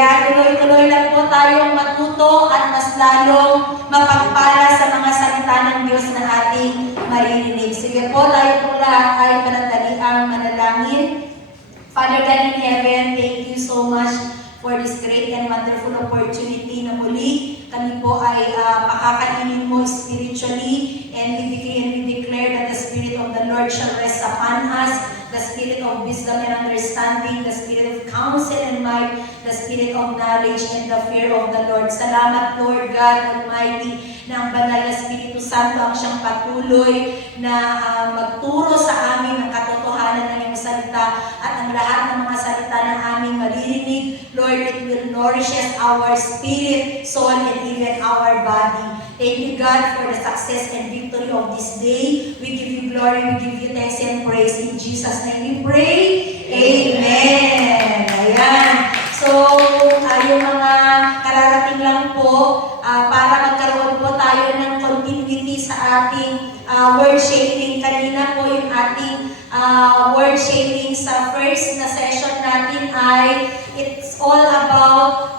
Kaya tuloy-tuloy lang po tayong matuto at mas lalong mapagpala sa mga salita ng Diyos na ating maririnig. Sige po, tayo po lahat ay panandaliang manalangin. Father God in heaven, thank you so much for this great and wonderful opportunity na muli kami po ay pakakainin mo spiritually, and we decree and we declare that the Spirit of the Lord shall rest upon us, the Spirit of wisdom and understanding, the Spirit of counsel and might, the Spirit of knowledge and the fear of the Lord. Salamat Lord God Almighty na ang banal na Espiritu Santo ang siyang patuloy na magturo sa amin ng katotohanan ng iyong salita, at ang lahat ng mga salita na aming maririnig, Lord, it will nourish our spirit, soul, and even our body. Thank you, God, for the success and victory of this day. We give you glory, we give you thanks and praise. In Jesus' name we pray. Amen. Ayan. So, yung mga kararating lang po, para magkaroon po tayo ng continuity sa ating word sharing. Kanina po yung ating word sharing sa first na session natin ay it's all about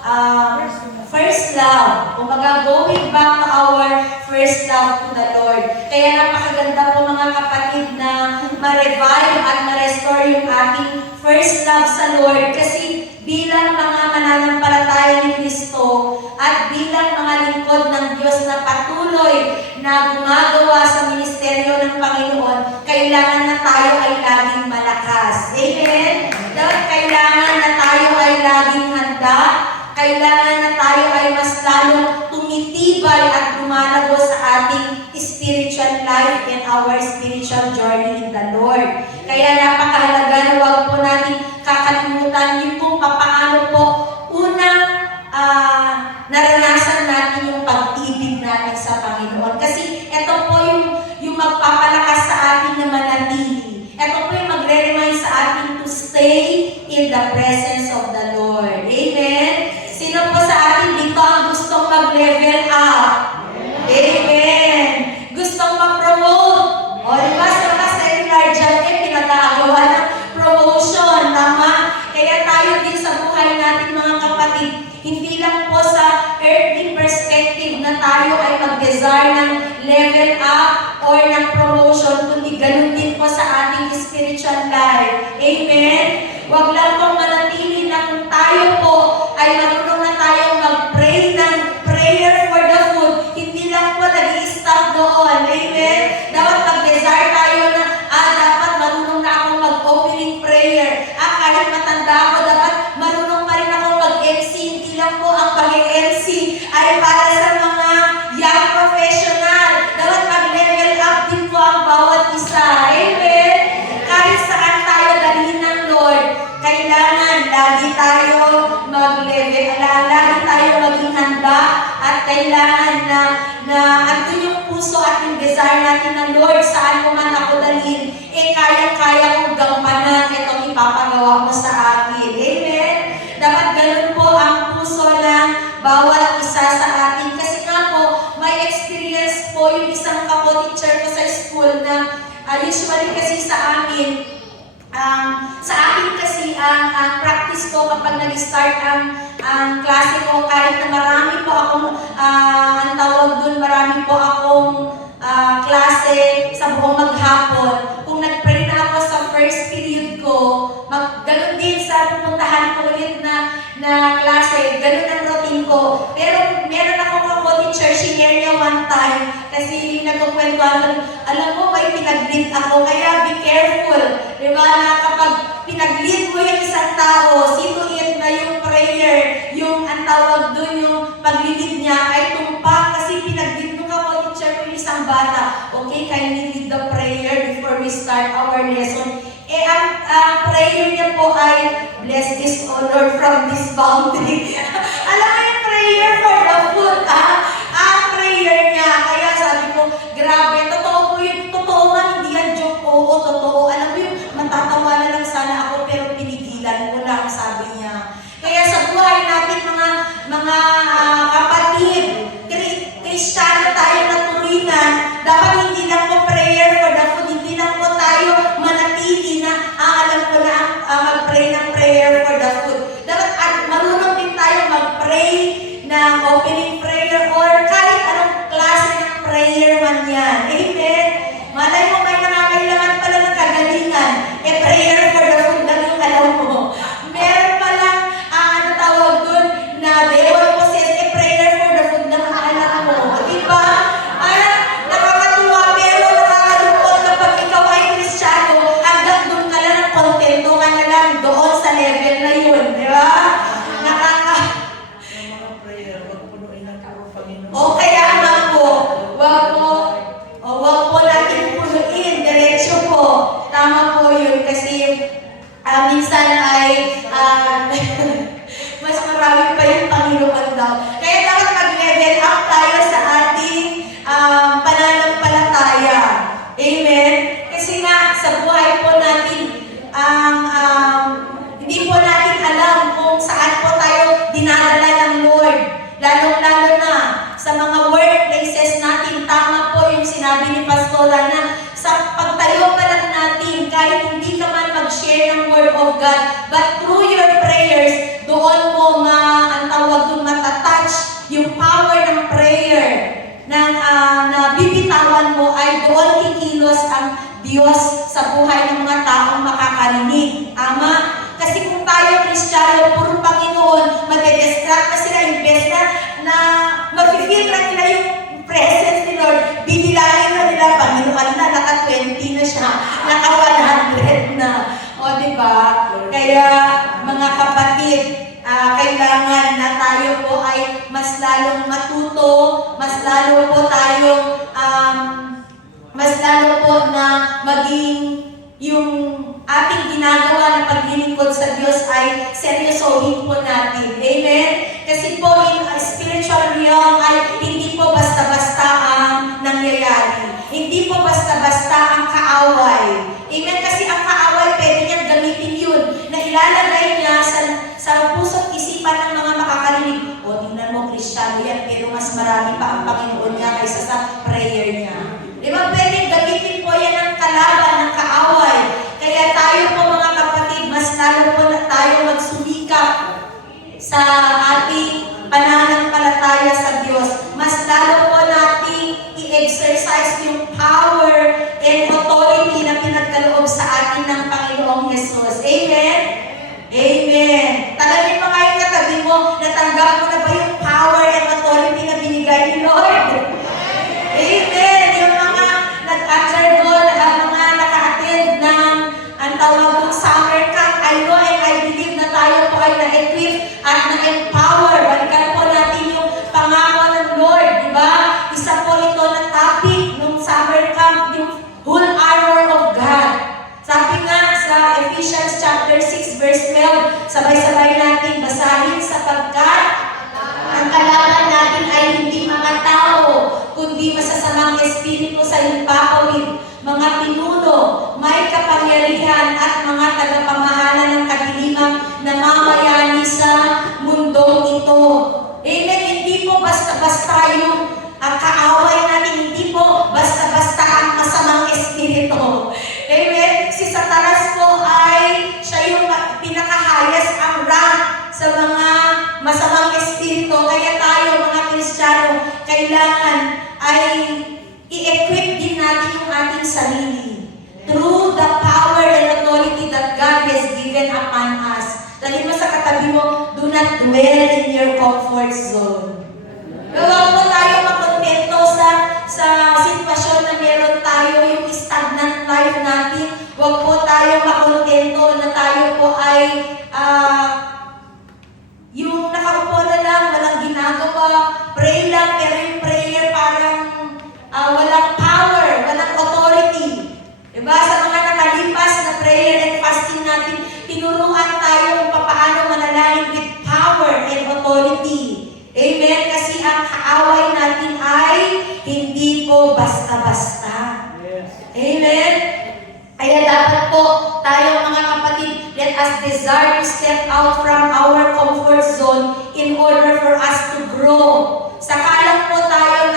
first love. Kumbaga, going back to our first love to the Lord. Kaya napakaganda po mga kapatid na ma-revive at ma-restore yung ating first love sa Lord, kasi bilang mga mananampalataya ni Kristo at bilang mga lingkod ng Diyos na patuloy na gumagawa sa ministeryo ng Panginoon, kailangan na tayo ay laging malakas. Amen? Dapat kailangan na tayo ay laging handa, kailangan na tayo ay mas lalong tumitibay at lumalago sa ating spiritual life and our spiritual journey in the Lord. Kaya napakahalaga na huwag po natin kakalimutan yung kung paano po unang naranasan natin yung pag-ibig natin sa Panginoon. Kasi ito po yung magpapalakas sa atin na manatili. Ito po yung magre-remind sa atin to stay in the presence of the Lord. Amen? Sino po sa atin dito ang gustong mag-level up? Amen. Gustong ma-promote. O, diba sa seminar dyan, pinagagawa ng promotion. Tama? Kaya tayo din sa buhay natin mga kapatid, hindi lang po sa earthly perspective na tayo ay mag-desire ng level up or ng promotion, kundi ganun din po sa ating spiritual life. Amen? Huwag lang pong manatili na kung tayo po ay marunong na tayong mag-pray ng prayer for the food, hindi lang po nag-i-stop doon. Amen? Dapat mag-desire tayo na, dapat marunong na akong mag-opening prayer. Kahit matanda ako, dapat marunong pa rin akong mag-MC. Hindi lang po ang pag-MC ay para sa mga young professional. Dapat mag-level up din po ang bawat isa. Amen? Kahit saan tayo dalhin ng Lord, kailangan lagi tayo mag-level, lagi tayo maging handa, at kailangan na andun yung puso at yung desire natin na, Lord, saan mo man ako dalhin, kaya-kaya kong gampanan itong ipapagawa mo sa akin. Amen? Dapat ganun po ang puso ng bawat isa sa atin. Kasi nga po, may experience po yung isang ka-teacher ko sa school na usually kasi sa amin, kasi ang practice ko kapag nag-start ang klase ko, kahit na marami po akong, ang tawag dun, marami po akong klase sa buong maghapon. Kung nag-pray na ako sa first period ko, ganun din sa pupuntahan ko ulit na klase, ganun ang routine ko. Pero meron akong ka-teacher, senior niya one time, kasi nagkukwentuhan, alam mo, may pinag-lead ako, kaya be careful. Diba na kapag pinag-lead mo yung isang tao, situate na yung prayer, yung ang tawag doon, yung pag-lead niya ay tumpak, kasi pinag-lead mo ka-teacher ko yung isang bata. Okay, kindly lead the prayer before we start our lesson. Ang prayer niya po ay, bless this, O Lord, from this boundary. Alam mo yung prayer for the food, ang prayer niya. Kaya sabi ko, grabe, totoo po yun. Totoo man, hindi yan joke. Oo, totoo. Alam mo yung matatawa na lang sana ako, pero pinigilan ko lang, sabi niya. Kaya sa buhay natin, mga kapatid, Kristiyano tayo na turinan, dapat hindi lang po prayer for the food, hindi lang po tayo manatili na, alam ko na mag-pray ng prayer for the food. Dapat marunong din tayo naman yan. Amen? Malay mo may nangangailangan pala ng kagalingan. Prayer for the food lang yung alam mo. Meron palang, ano tawag dun, na devil possessed, prayer for the food lang ang alam mo. Diba? Parang nakakatuwa, pero nakakalungkot kapag ikaw ay Kristiyano, hanggang dun ka lang, kontento ka na lang doon sa level na yun. Diba? O kaya nga po, wag po natin punuin, diretsyo po. Tama po yun kasi minsan ay mas marami pa yung Panginoon daw. Kaya dapat mag-level up tayo sa ating pananampalataya. Amen? Kasi nga, sa buhay po natin, hindi po natin alam kung saan po tayo dinadala ng Lord. Lalong-lalo na sa mga workplaces natin, tama po yung sinabi ni Pastora na sa pagtayo pa lang natin, kahit hindi ka man mag-share ng Word of God, but through your prayers, doon mo ang tawag doon matatouch yung power ng prayer na bibitawan mo ay doon kikilos ang Diyos sa buhay ng mga taong makakarinig. Ama? Kasi kung tayo Kristiyano, puro Panginoon, mag-distract na sila, imbes na mag-feel na nila yung presence ni Lord, bibilangin na nila, Panginoon na, naka-20 na siya, naka-100 na. O, diba? Kaya, mga kapatid, kailangan na tayo po ay mas lalong matuto, mas lalo po tayong, mas lalo po na maging yung ating ginagawa na paglilingkod sa Diyos ay seryosohin po natin. Amen? Kasi po in spiritual realm ay hindi po basta-basta ang nangyayari. Hindi po basta-basta ang kaaway. Amen? Kasi ang kaaway, pwede niyang gamitin yun na ilalagay niya sa puso't isipan ng mga makakarinig. O, tingnan mo, Kristiyano yan, pero mas marami pa ang Panginoon niya kaysa sa prayer niya. Diba, pwede gamitin po yan ng kalaban, ng kaaway. Kaya tayo po mga kapatid, mas lalo po na tayo magsumikap sa ating pananampalataya sa Diyos. Mas lalo po nating i-exercise yung power and authority na pinagkaloob sa atin ng Panginoong Yesus. Amen? Amen. Talagin mo kayo katabi mo, natanggap mo na ba yung power and authority na binigay ni Lord? Amen. Yung mga nag-undergo, mga naka-attend ng ang tawag ng summer camp, I know and I believe na tayo po ay na-equip at na-empower. Balikan po natin yung pangako ng Lord, di ba? Isa po ito na topic ng summer camp, yung whole armor of God. Sabi nga sa Ephesians chapter 6 verse 12, sabay-sabay natin basahin sapagkat ang kalaban natin ay hindi mga tao, kundi masasamang espiritu sa himpapawid, mga pinuno, may kapangyarihan at mga tagapamahala ng kadiliman na mamayani sa mundong ito. Amen? Hindi po basta-basta yung kaaway natin, hindi po basta-basta ang masamang espiritu. Amen? Si Satanas po ay siya yung pinakahayas ang rank sa mga masamang espiritu. Kaya tayo mga Kristiyano, kailangan ay i-equip din natin yung ating sarili through the power and authority that God has given upon us. Dahil mo sa katabi mo, do not dwell in your comfort zone. Huwag mo tayo makontento sa sitwasyon na meron tayo, yung stagnant life natin. Huwag po tayo makontento na tayo po ay yung nakaupo na lang, walang ginagawa, pray lang, pero yung prayer parang walang power, walang authority. Diba? Sa mga nakalipas na prayer and fasting natin, tinuruan tayo kung paano manalangin with power and authority. Amen? Kasi ang kaaway natin ay hindi po basta-basta. Yes. Amen? Kaya dapat po tayo mga kapatid, let us desire to step out from our comfort zone in order for us to grow. Sakalang po tayo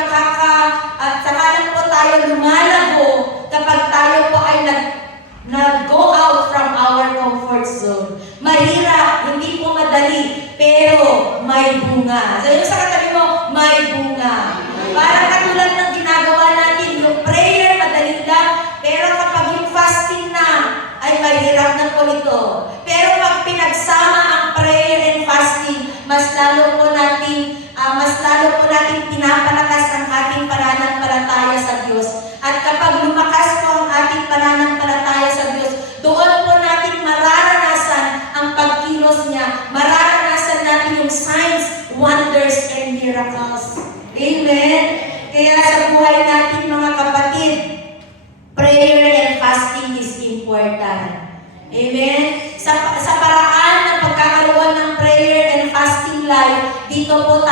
sakalang po tayo lumalago kapag tayo po ay nag-go out from our comfort zone. Mahirap, hindi po madali, pero may bunga. So yung sa katabi mo, may bunga. Parang katulad ng ginagawa natin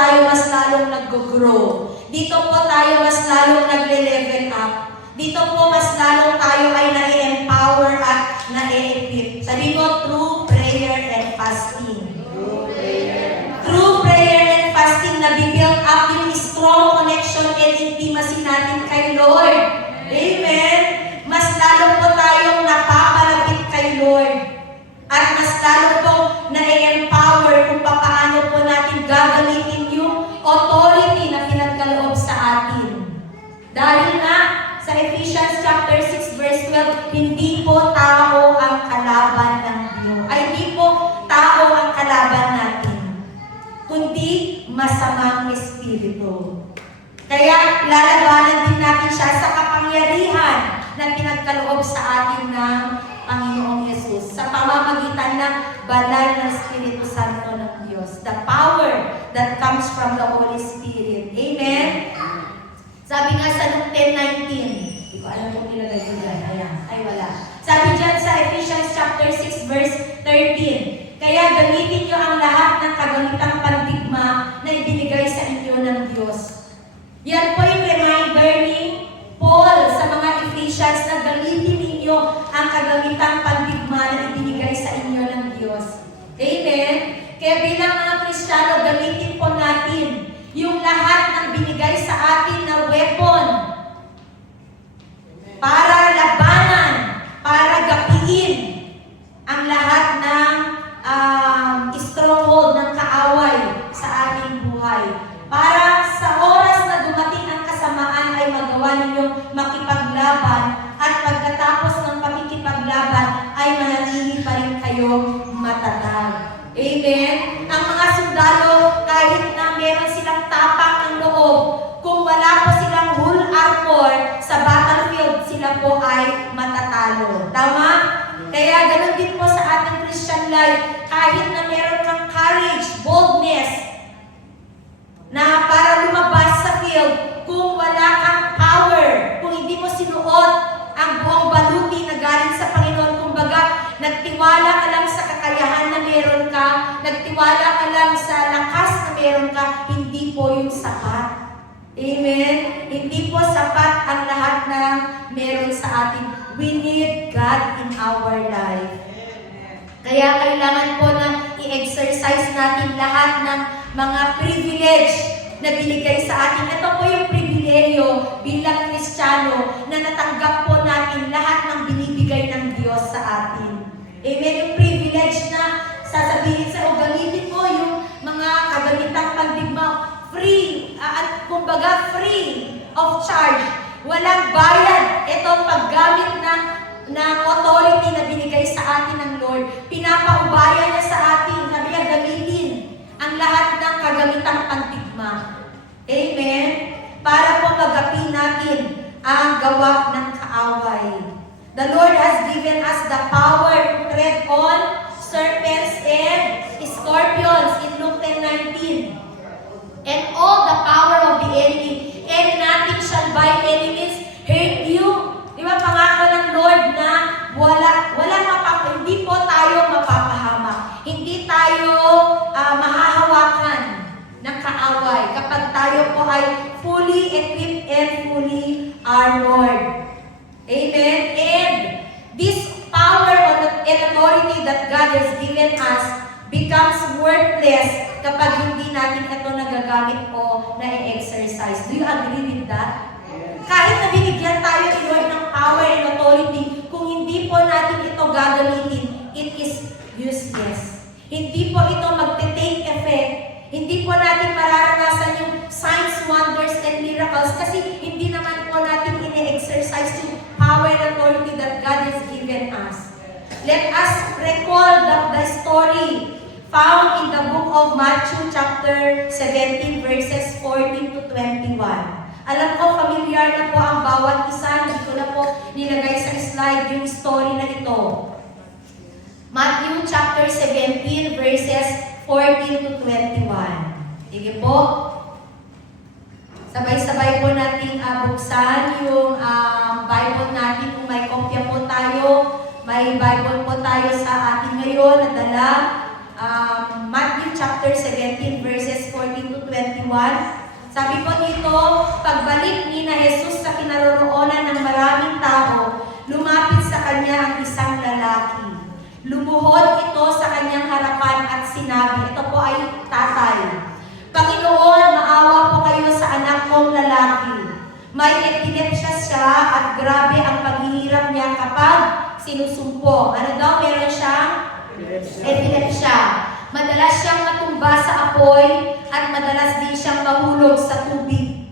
tayo mas lalong nag-grow. Dito po tayo mas lalong nagle-level up. Dito po mas lalong tayo ay na-empower at na-equip. Sabi mo, through prayer and fasting. Through prayer and fasting, nabibuild up yung strong connection and intimacy natin kay Lord. Amen? Mas lalo po tayong napapalapit kay Lord. At mas lalo pong na-empower kung paano po natin gagamitin yung authority na pinagkaloob sa atin. Dahil nga, sa Ephesians chapter 6 verse 12, hindi po tao ang kalaban ng Diyos. Ay, hindi po tao ang kalaban natin, kundi masamang espiritu. Kaya lalabanan din natin siya sa kapangyarihan na pinagkaloob sa atin ng Panginoong Yesus sa pamamagitan ng banal na Espiritu Santo ng Diyos. The power that comes from the Holy Spirit. Amen? Sabi nga sa Luke 10:19, hindi ko alam kung nilagay ko dyan. Ayan, ay wala. Sabi dyan sa Ephesians chapter 6 verse 13, kaya gamitin niyo ang lahat ng kagamitang pandigma na ibinigay sa inyo ng Diyos. Yan po yung reminder ni Paul sa mga Ephesians na gamitin ninyo ang kagamitang pandigma na ibinigay sa inyo ng Diyos. Amen? Kaya bilang mga Kristiyano, gamitin po natin yung lahat ng binigay sa atin na weapon para labanan, para gapiin ang lahat ng stronghold ng kaaway sa ating buhay. Para sa oras na dumating ang kasamaan ay magawa ninyong makipaglaban at pagkatapos ng pakikipaglaban ay manatili pa rin kayong matatag. Amen? Ang mga sundalo, kahit na meron silang tapak ng loob, kung wala po silang whole armor sa battlefield, sila po ay matatalo. Tama? Kaya ganun din po sa ating Christian life, kahit na meron kang courage, boldness, na para lumabas sa field, kung wala kang power, kung hindi mo sinuot ang buong baluti na galing sa Panginoon, kumbaga, nagtiwala ka lang sa kakayahan na meron ka, nagtiwala ka lang sa lakas na meron ka, hindi po yung sapat. Amen? Hindi po sapat ang lahat ng meron sa atin. We need God in our life. Kaya kailangan po na i-exercise natin lahat ng mga privilege na binigay sa atin. Ito po yung pribileyo bilang Kristiyano na natanggap po natin lahat ng binibigay ng Diyos sa atin. Amen? Yung privilege na sasabihin sa gamitin mo yung mga kagamitang pandigma, free, at kumbaga free of charge. Walang bayad. Ito paggamit ng authority na binigay sa atin ng Lord. Pinapaubaya niya sa atin. Sabi niya, gamitin ang lahat ng kagamitang pandigma. Amen? Para po magapi natin ang gawa ng kaaway. The Lord has given us the power to tread on serpents and scorpions in Luke 10:19. And all the power of the enemy, and nothing shall by any means hurt you. Di ba pangako ng Lord na hindi po tayo mapapahamak. Hindi tayo mahahawakan ng kaaway kapag tayo po ay fully equipped and fully armored. Amen? And this power and authority that God has given us becomes worthless kapag hindi natin ito nagagamit o na-exercise. Do you agree with that? Kahit na binigyan tayo ni Lord ng power and authority, kung hindi po natin ito gagamitin, it is useless. Hindi po ito magte-take effect. Hindi po natin mararanasan yung signs, wonders, and miracles kasi hindi naman po natin ine-exercise yung power and authority that God has given us. Let us recall the story found in the book of Matthew chapter 17 verses 14 to 21. Alam ko, familiar na po ang bawat isa. Hindi ko na po nilagay sa slide yung story na ito. Matthew chapter 17 verses 14 to 21. Sige po. Sabay-sabay po natin buksan yung Bible natin. Kung may kopya po tayo, may Bible po tayo sa atin ngayon na dala. Matthew Matthew chapter 17 verses 14 to 21. Sabi po dito, pagbalik ni na Jesus sa kinaroroonan ng maraming tao, lumapit sa kanya ang isang lalaki. Lumuhod ito sa kanyang harapan at sinabi, ito po ay tatay, Panginoon, maawa po kayo sa anak kong lalaki. May epilepsya siya at grabe ang paghihirap niya kapag sinusumpo. Ano daw? Meron siyang epilepsya. Madalas siyang matumba sa apoy at madalas din siyang mahulog sa tubig.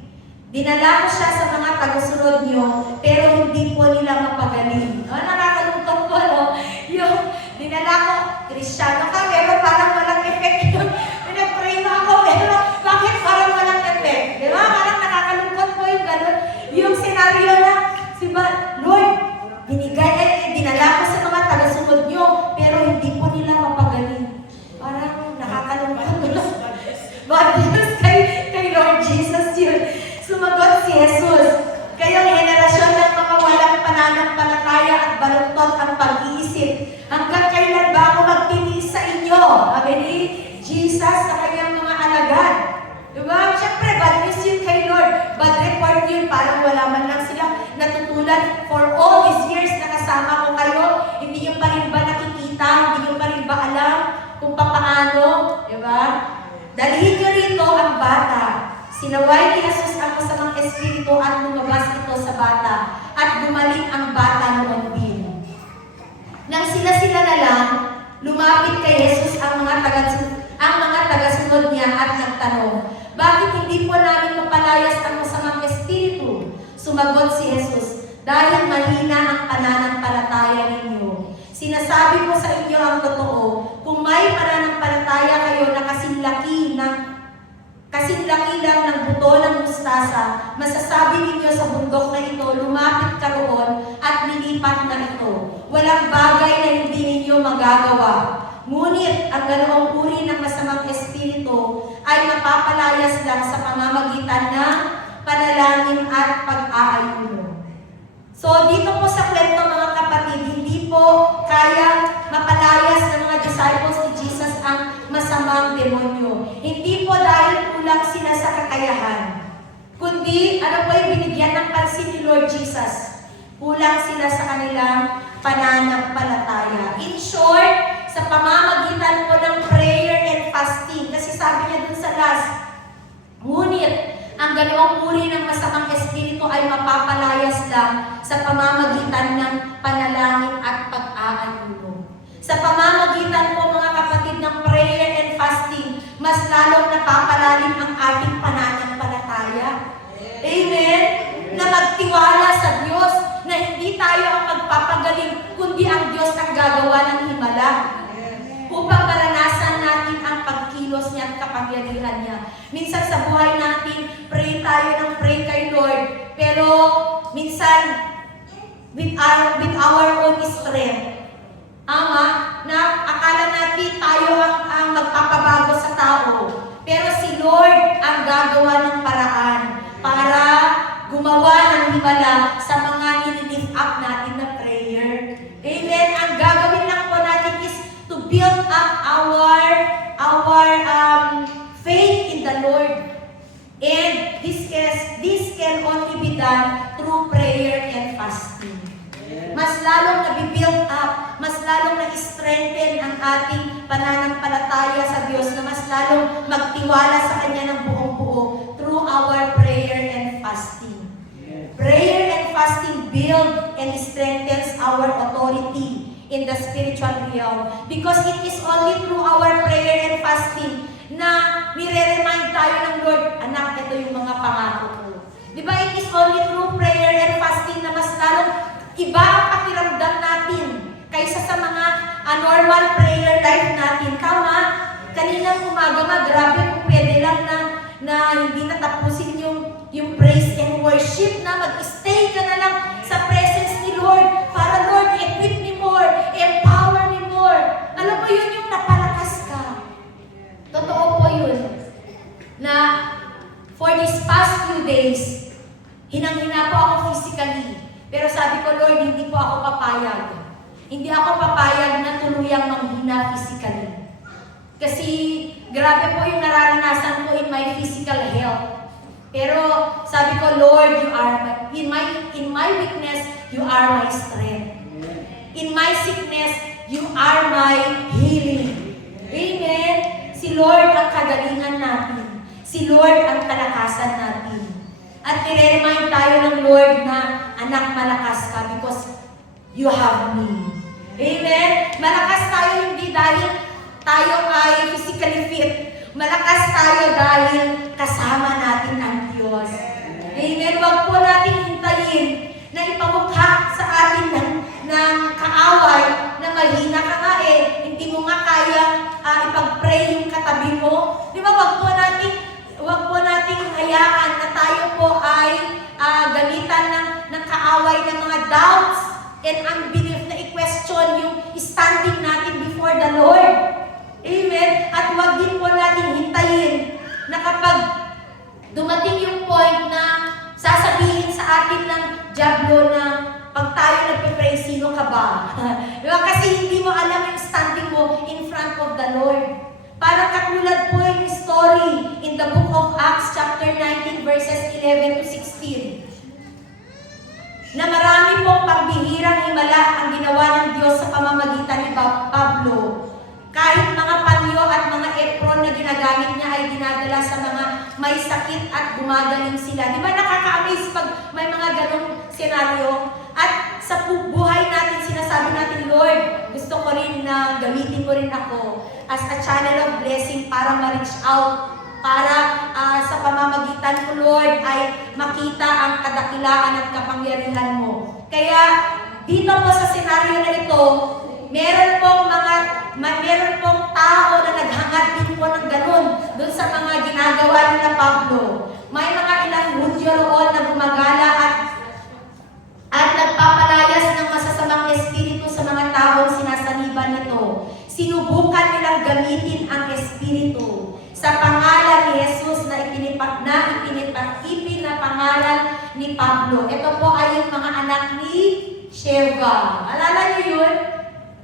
Dinala ko siya sa mga tagasunod niyo, pero hindi po nila mapagaling. Nakakalungkot po, no? Yung dinala ko, Kristyano ka, pero parang walang effect yun. Pinag-pray na ako, pero bakit parang walang effect? Di ba? Parang nakakalungkot po yung gano'n. Yung senaryo na, Lord, dinala ko sa mga tagasunod niyo, pero hindi po nila mapagaling. Parang nakakalungkot. Bad news kay Lord Jesus yun. Sumagot si Jesus, kayong henerasyon ng mga walang pananampalataya at baluktot ang pag-iisip. Hanggang kailan ba ako magtitiis sa inyo? Sabi ni Jesus sa kanyang mga alagad. Diba? Siyempre, bad news yun kay Lord. Bad report yun. Parang wala man lang silang natutulan. For all these years na kasama ko kayo, hindi nyo pa rin ba nakikita? Hindi nyo pa rin ba alam kung paano? Diba? Dalhin nyo rito ang bata. Sinaway ni Jesus ang masamang espiritu at lumabas ito sa bata at gumaling ang bata noon din. Nang sila-sila na lang, lumapit kay Jesus ang mga tagasunod niya at nagtanong, bakit hindi po namin mapalayas ang masamang espiritu? Sumagot si Jesus, dahil mahina ang pananampalataya ninyo. Sinasabi ko sa inyo ang totoo, kung may pananampalataya kayo na kasing laki lang ng buto ng mustasa, masasabi ninyo sa bundok na ito, lumapit ka roon at lilipat na ito. Walang bagay na hindi ninyo magagawa. Ngunit ang ganoong uri ng masamang espiritu ay mapapalayas lang sa pamamagitan ng panalangin at pag-aayuno. So dito po sa kwento mga kapatid, hindi po kaya mapalayas ng mga disciples ni Jesus ang masamang demonyo. Hindi po dahil kulang sila sa kakayahan, kundi ano po yung binigyan ng pansin ni Lord Jesus? Kulang sila sa kanilang pananampalataya. In short, sa pamamagitan po ng prayer and fasting, kasi sabi niya dun sa last, ngunit ang ganoong uri ng masamang espiritu ay mapapalayas lang sa pamamagitan ng panalangin at pag-aayuno. Sa pamamagitan po mga kapatid ng prayer and fasting, mas lalong napapalalim ang ating pananampalataya. Amen? Na magtiwala sa Diyos, na hindi tayo ang magpapagaling, kundi ang Diyos ang gagawa ng himala. Upang maranasan natin ang pagkilos niya at kapangyarihan niya. Minsan sa buhay natin, pray tayo ng pray kay Lord, pero minsan with our own strength. Ama, na akala natin tayo ang magpapabago sa tao, pero si Lord ang gagawa ng paraan para gumawa ng himala sa mga nililift up natin na prayer. Amen? Ang gagawin lang po natin is to build up our faith in the Lord. And this can only be done through prayer and fasting. Mas lalong nabibuild up, mas lalong na-strengthen ang ating pananampalataya sa Diyos, na mas lalong magtiwala sa Kanya ng buong buo through our prayer and fasting. Prayer and fasting build and strengthens our authority in the spiritual realm. Because it is only through our prayer and fasting na nire-remind tayo ng Lord, anak, ito yung mga pangako ko. Diba, it is only through prayer and fasting na mas lalong iba ang pakiramdam natin kaysa sa mga normal prayer life natin. Tama? Kaninang umaga grabe kung pwede lang na hindi natapusin yung praise and worship, na mag-stay ka na lang sa presence ni Lord para, Lord, equip me more, empower me more. Alam mo, yun yung napalakas ka. Totoo po yun. Na for these past few days, hinang-hina po ako physically. Pero sabi ko, Lord, hindi po ako papayag. Hindi ako papayag na tuluyang manghina physically. Kasi grabe po yung nararanasan ko in my physical health. Pero sabi ko, Lord, you are in my weakness, you are my strength. In my sickness, you are my healing. Amen? Si Lord ang kagalingan natin. Si Lord ang kalakasan natin. At nire-remind tayo ng Lord na, anak, malakas ka because you have me. Amen? Malakas tayo hindi dahil tayo ay physically fit. Malakas tayo dahil kasama natin ang Diyos. Amen? Huwag po natin hintayin na ipamukha sa atin ng kaaway na mahina ka nga hindi mo nga kaya ipag-pray yung katabi mo. Di ba? Huwag po natin hayaan na tayo po ay gamitan ng kaaway ng mga doubts and unbelief na i-question yung standing natin before the Lord. Amen? At huwag din po natin hintayin na kapag dumating yung point na sasabihin sa atin ng Diablo na pag tayo nagpe-pray, sino ka ba? Diba? Kasi hindi mo alam yung standing mo in front of the Lord. Parang katulad po yung story in the book of Acts chapter 19 verses 11 to 16. Na marami pong pagbihirang himala ang ginawa ng Diyos sa pamamagitan ni Pablo. Kahit mga panyo at mga apron na ginagamit niya ay dinadala sa mga may sakit at gumagaling sila. Di ba nakaka-amaze pag may mga ganong senaryo? At sa buhay natin, sinasabi natin, Lord, gusto ko rin na gamitin mo rin ako as a channel of blessing para ma-reach out. Para sa pamamagitan ko, Lord, ay makita ang kadakilaan at kapangyarihan mo. Kaya dito po sa senaryo na ito, meron pong tao na naghangad din po ng ganun doon sa mga ginagawa ni na Pablo. May mga ilang Hudyo roon na gumagala at nagpapalayas ng masasamang espiritu sa mga taong sinasaniban nito. Sinubukan nilang gamitin ang espiritu sa pangalan ni Jesus na ipinapangalan ni Pablo. Ito po ay yung mga anak ni Sheva. Alala niyo yun?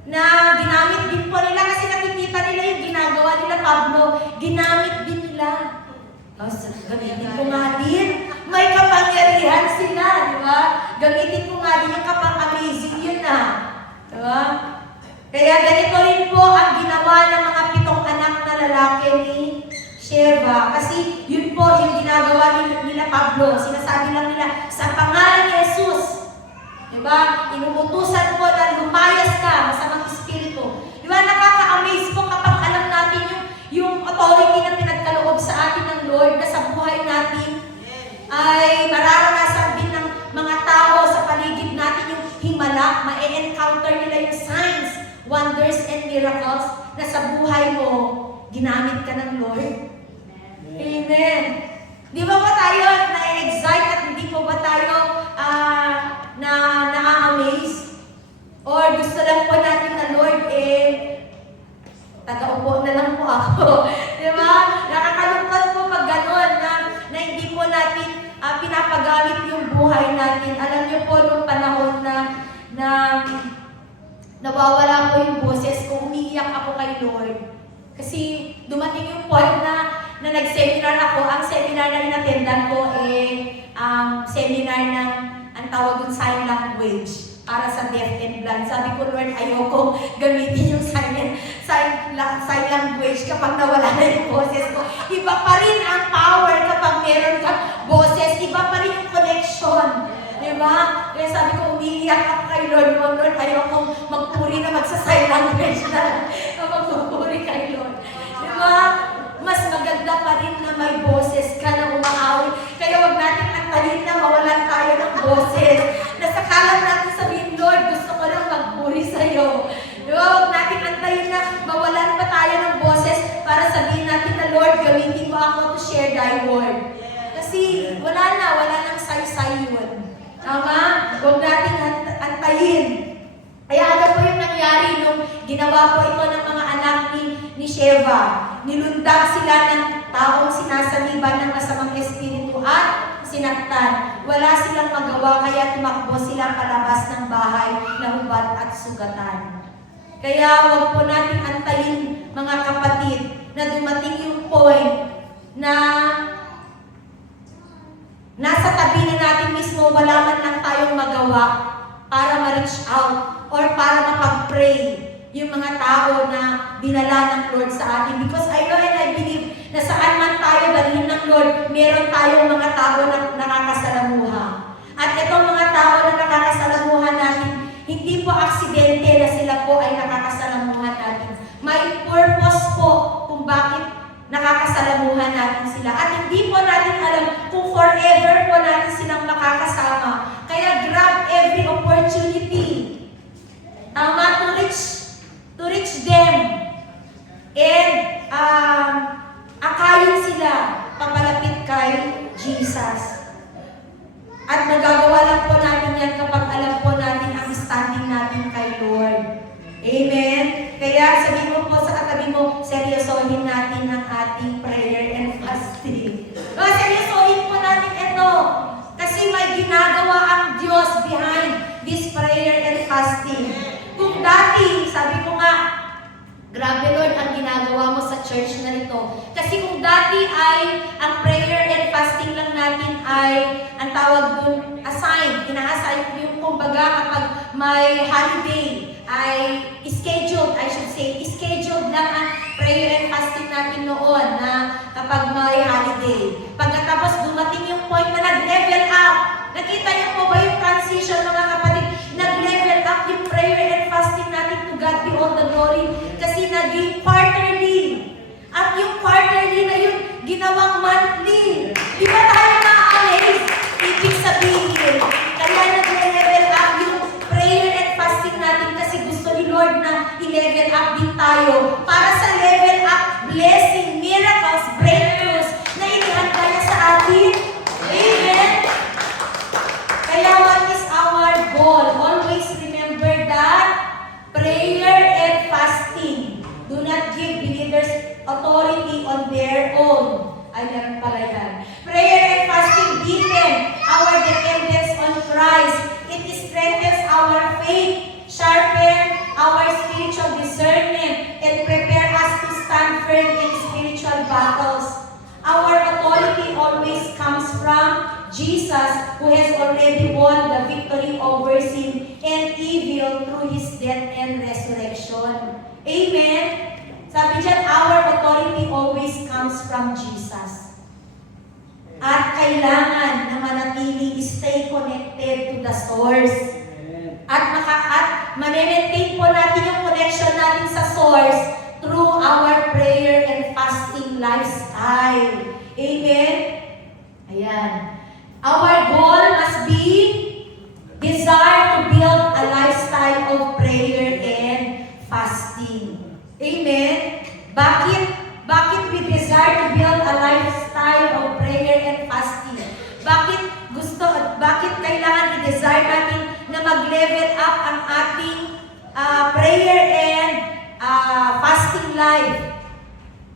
Na ginamit din po nila kasi nakikita nila yung ginagawa nila Pablo. Ginamit din nila. Gamitin ko nga din. May kapangyarihan sila, di ba? Gamitin ko nga din yung kapang-amazing yun na. Di ba? Kaya ganito rin po ang ginawa ng mga 7 anak na lalaki ni Sheva. Kasi yun po yung ginagawa nila Pablo. Sinasabi lang nila, sa pangalan ni Jesus. Diba? Inuutusan ko na lumayas ka, masamang espiritu. Diba? Nakaka-amaze po kapag alam natin yung authority na pinagkaloob sa atin ng Lord na sa buhay natin ay mararanasan din ng mga tao sa paligid natin yung himala, ma-encounter nila yung signs, wonders, and miracles na sa buhay mo, ginamit ka ng Lord. Amen. Di ba tayo na-excite at hindi po ba tayo na-amaze? Or gusto lang po natin na Lord, taga-upo na lang po ako. Di ba? Nakakalungkot po pag gano'n na hindi po natin pinapagamit yung buhay natin. Alam niyo po, nung panahon na nawawala po yung boses ko, umiiyak ako kay Lord. Kasi dumating yung point na nag-seminar ako. Ang seminar na inattendan ko seminar ng ang tawag yung sign language para sa deaf and blind. Sabi ko, Lord, ayoko gamitin yung sign language kapag nawala na yung boses ko. Iba pa rin ang power kapag meron kang boses. Iba pa rin yung connection. Diba? Kaya sabi ko, umiiyak ako kay Lord. Lord, ayoko magpuri na magsa-sign language na. Magpuri kay Lord. Diba? Mas maganda pa rin na may boses ka na umaawit. Kaya wag natin antayin na mawalan tayo ng boses. Nasakalan natin sabihin, Lord, gusto ko lang magpuri sa'yo. Diba? Wag natin antayin na mawalan pa tayo ng boses para sabihin natin na, Lord, gamitin mo ako to share thy word. Kasi wala nang say-say yun. Tama? Huwag natin antayin. Kaya ano po yung nangyari nung ginawa po ito ng mga anak ni Sheva? Nilundag sila ng taong sinasaniban ng masamang espiritu at sinaktan. Wala silang magawa kaya tumakbo sila palabas ng bahay na hubad at sugatan. Kaya huwag po natin antayin, mga kapatid, na dumating yung point na nasa tabi na natin mismo, wala man lang tayong magawa para ma-reach out or para makapag-pray yung mga tao na dinala ng Lord sa atin. Because I know and I believe na saan man tayo dalhin ng Lord, meron tayong mga tao na nakakasalamuha. At itong mga tao na nakakasalamuha natin, hindi po aksidente na sila po ay nakakasalamuha natin. May purpose po kung bakit nakakasalamuhan natin sila. At hindi po natin alam kung forever po natin silang makakasama. Kaya grab every opportunity. Tama, to reach them. And akayin sila papalapit kay Jesus. At nagagawa lang po natin yan kapag alam po natin ang standing natin kay Lord. Amen? Kaya sabihin mo po sa katabi mo, seryosohin natin ang ating prayer and fasting. Seryosohin po natin ito. Kasi may ginagawa ang Diyos behind this prayer and fasting. Kung dati, sabi ko nga, grabe Lord ang ginagawa mo sa church na ito. Kasi kung dati ay ang prayer and fasting lang natin ay ang tawag dun, assign. Ina-assign yung kumbaga kapag may holiday ay scheduled, I should say, scheduled lang ang prayer and fasting natin noon na kapag may holiday. Pagkatapos dumating yung point na nag-level up. Nakita niyo po ba yung transition mga kapatid? Nag-level up yung prayer and fasting natin, to God be all the glory. Kasi naging quarterly. At yung quarterly na yun, ginawang monthly. Di ba tayo maalis? Ibig sabihin, kaya nag-level up yung prayer and fasting natin kasi gusto ni Lord na i-level up din tayo para sa level up blessing, miracles, breakthroughs na inihanda niya sa atin. Amen? Kaya what is our goal? Always remember that prayer and fasting do not give believers authority on their own. Ay, meron pala yan. Prayer and fasting deepen our dependence on Christ. It strengthens our faith, sharpen our spiritual discernment, and prepare us to stand firm in spiritual battles. Our authority always comes from Jesus, who has already won the victory over sin and evil through His death and resurrection. Amen? Sabi dyan, our authority always comes from Jesus. At kailangan na manatili, stay connected to the source. At ma-maintain po natin yung connection natin sa source through our prayer and fasting lifestyle. Amen? Ayan. Our goal must be desire to build a lifestyle of prayer and fasting. Amen? Bakit we desire to build a lifestyle of prayer and fasting? Bakit kailangan i-desire natin na mag-level up ang ating prayer and fasting life?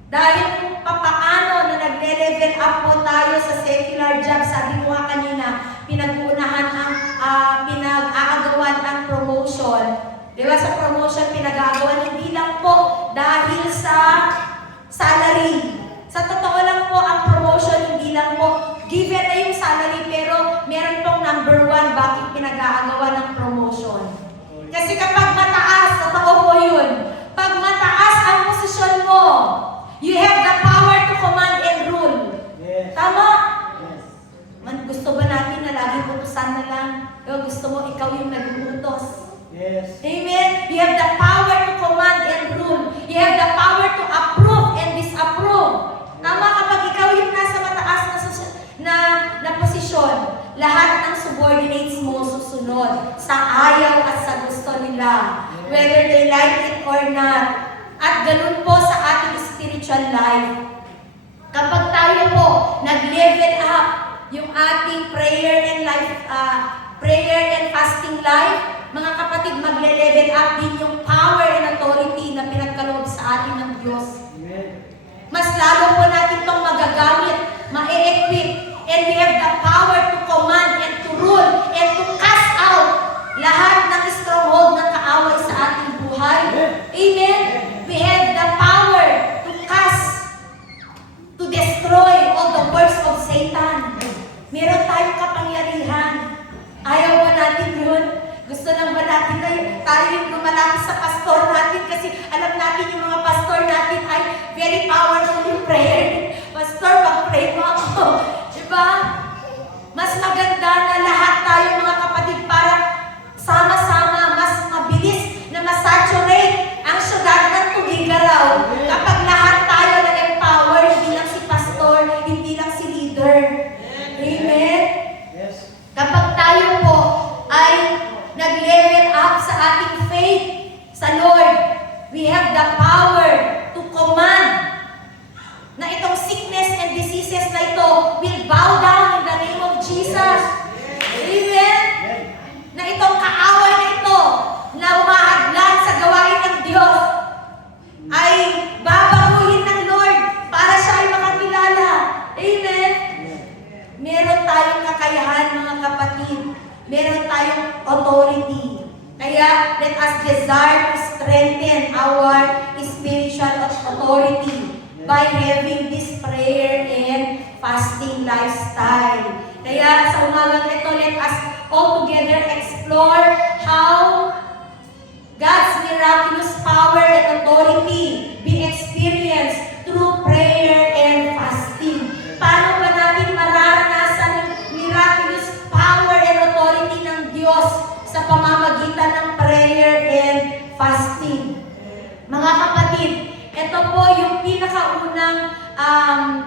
Dahil kung papaano na nagle-level up po tayo sa secular job, sabi ko nga kanina, pinag-uunahan ang pinag-aagawan ang promotion. Di ba sa promotion, pinag-aagawan hindi lang po dahil sa salary. Sa totoo lang po, ang promotion hindi lang po given na yung salary, pero meron pong number 1 bakit pinag-aagawan ng promotion. Kasi kapag mataas, totoo po yun. Pag mataas ang posisyon mo, you have the power to command and rule. Yes. Tama? Yes. Gusto ba natin na laging utusan na lang? O gusto mo ikaw yung nag-uutos? Yes. Amen? You have the power to command and rule. You have the power to approve and disapprove. Tama, kapag ikaw yung nasa mataas na posisyon, lahat ng subordinates mo susunod sa ayaw at sa gusto nila. Yes. Whether they like it or not. At ganun po sa ating spiritual life. Kapag tayo po nag-level up yung ating prayer and fasting life, mga kapatid, magle-level up din yung power and authority na pinagkaloob sa atin ng Diyos. Amen. Mas lalo po natin itong magagamit, ma-equip, and we have the power to command and to rule and to cast out lahat ng stronghold na kaaway sa ating buhay. Amen? We have the power to cast ating faith sa Lord, we have the power to command na itong sickness and diseases na ito will bow down in the name of Jesus. Amen? Na itong kaaway na ito na umahadlan sa gawain ng Diyos ay babaguhin ng Lord para siya ay makakilala. Amen? Meron tayong kakayahan, mga kapatid. Meron tayong authority. Kaya, let us desire to strengthen our spiritual authority by having this prayer and fasting lifestyle. Kaya, sa umagang ito, let us all together explore how God's miraculous power and authority be experienced through prayer and fasting. Paano ba natin mararanasan yung miraculous power and authority ng Diyos sa pamamagitan ng prayer and fasting? Mga kapatid, ito po yung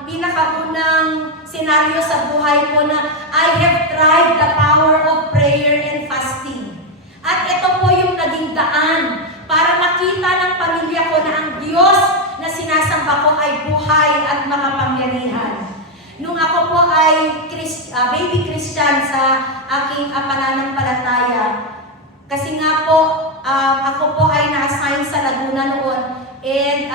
pinakaunang senaryo sa buhay ko na I have tried the power of prayer and fasting. At ito po yung naging daan para makita ng pamilya ko na ang Diyos na sinasamba ko ay buhay at makapangyarihan. Nung ako po ay baby Christian sa aking pananampalataya, kasi nga po, ako po ay na-assign sa Laguna noon. And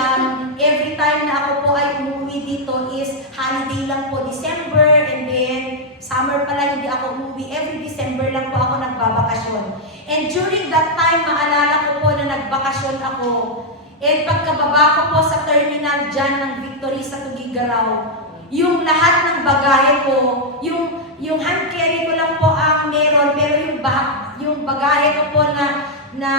every time na ako po ay umuwi dito is holiday lang po, December, and then summer pala hindi ako umuwi. Every December lang po ako nagbabakasyon. And during that time, maalala ko po na nagbakasyon ako. And pagkababa ko po sa terminal dyan ng Victory sa Tugigaraw, yung lahat ng bagahe ko, yung hand carry ko lang po ang meron, pero yung bagahe ko po na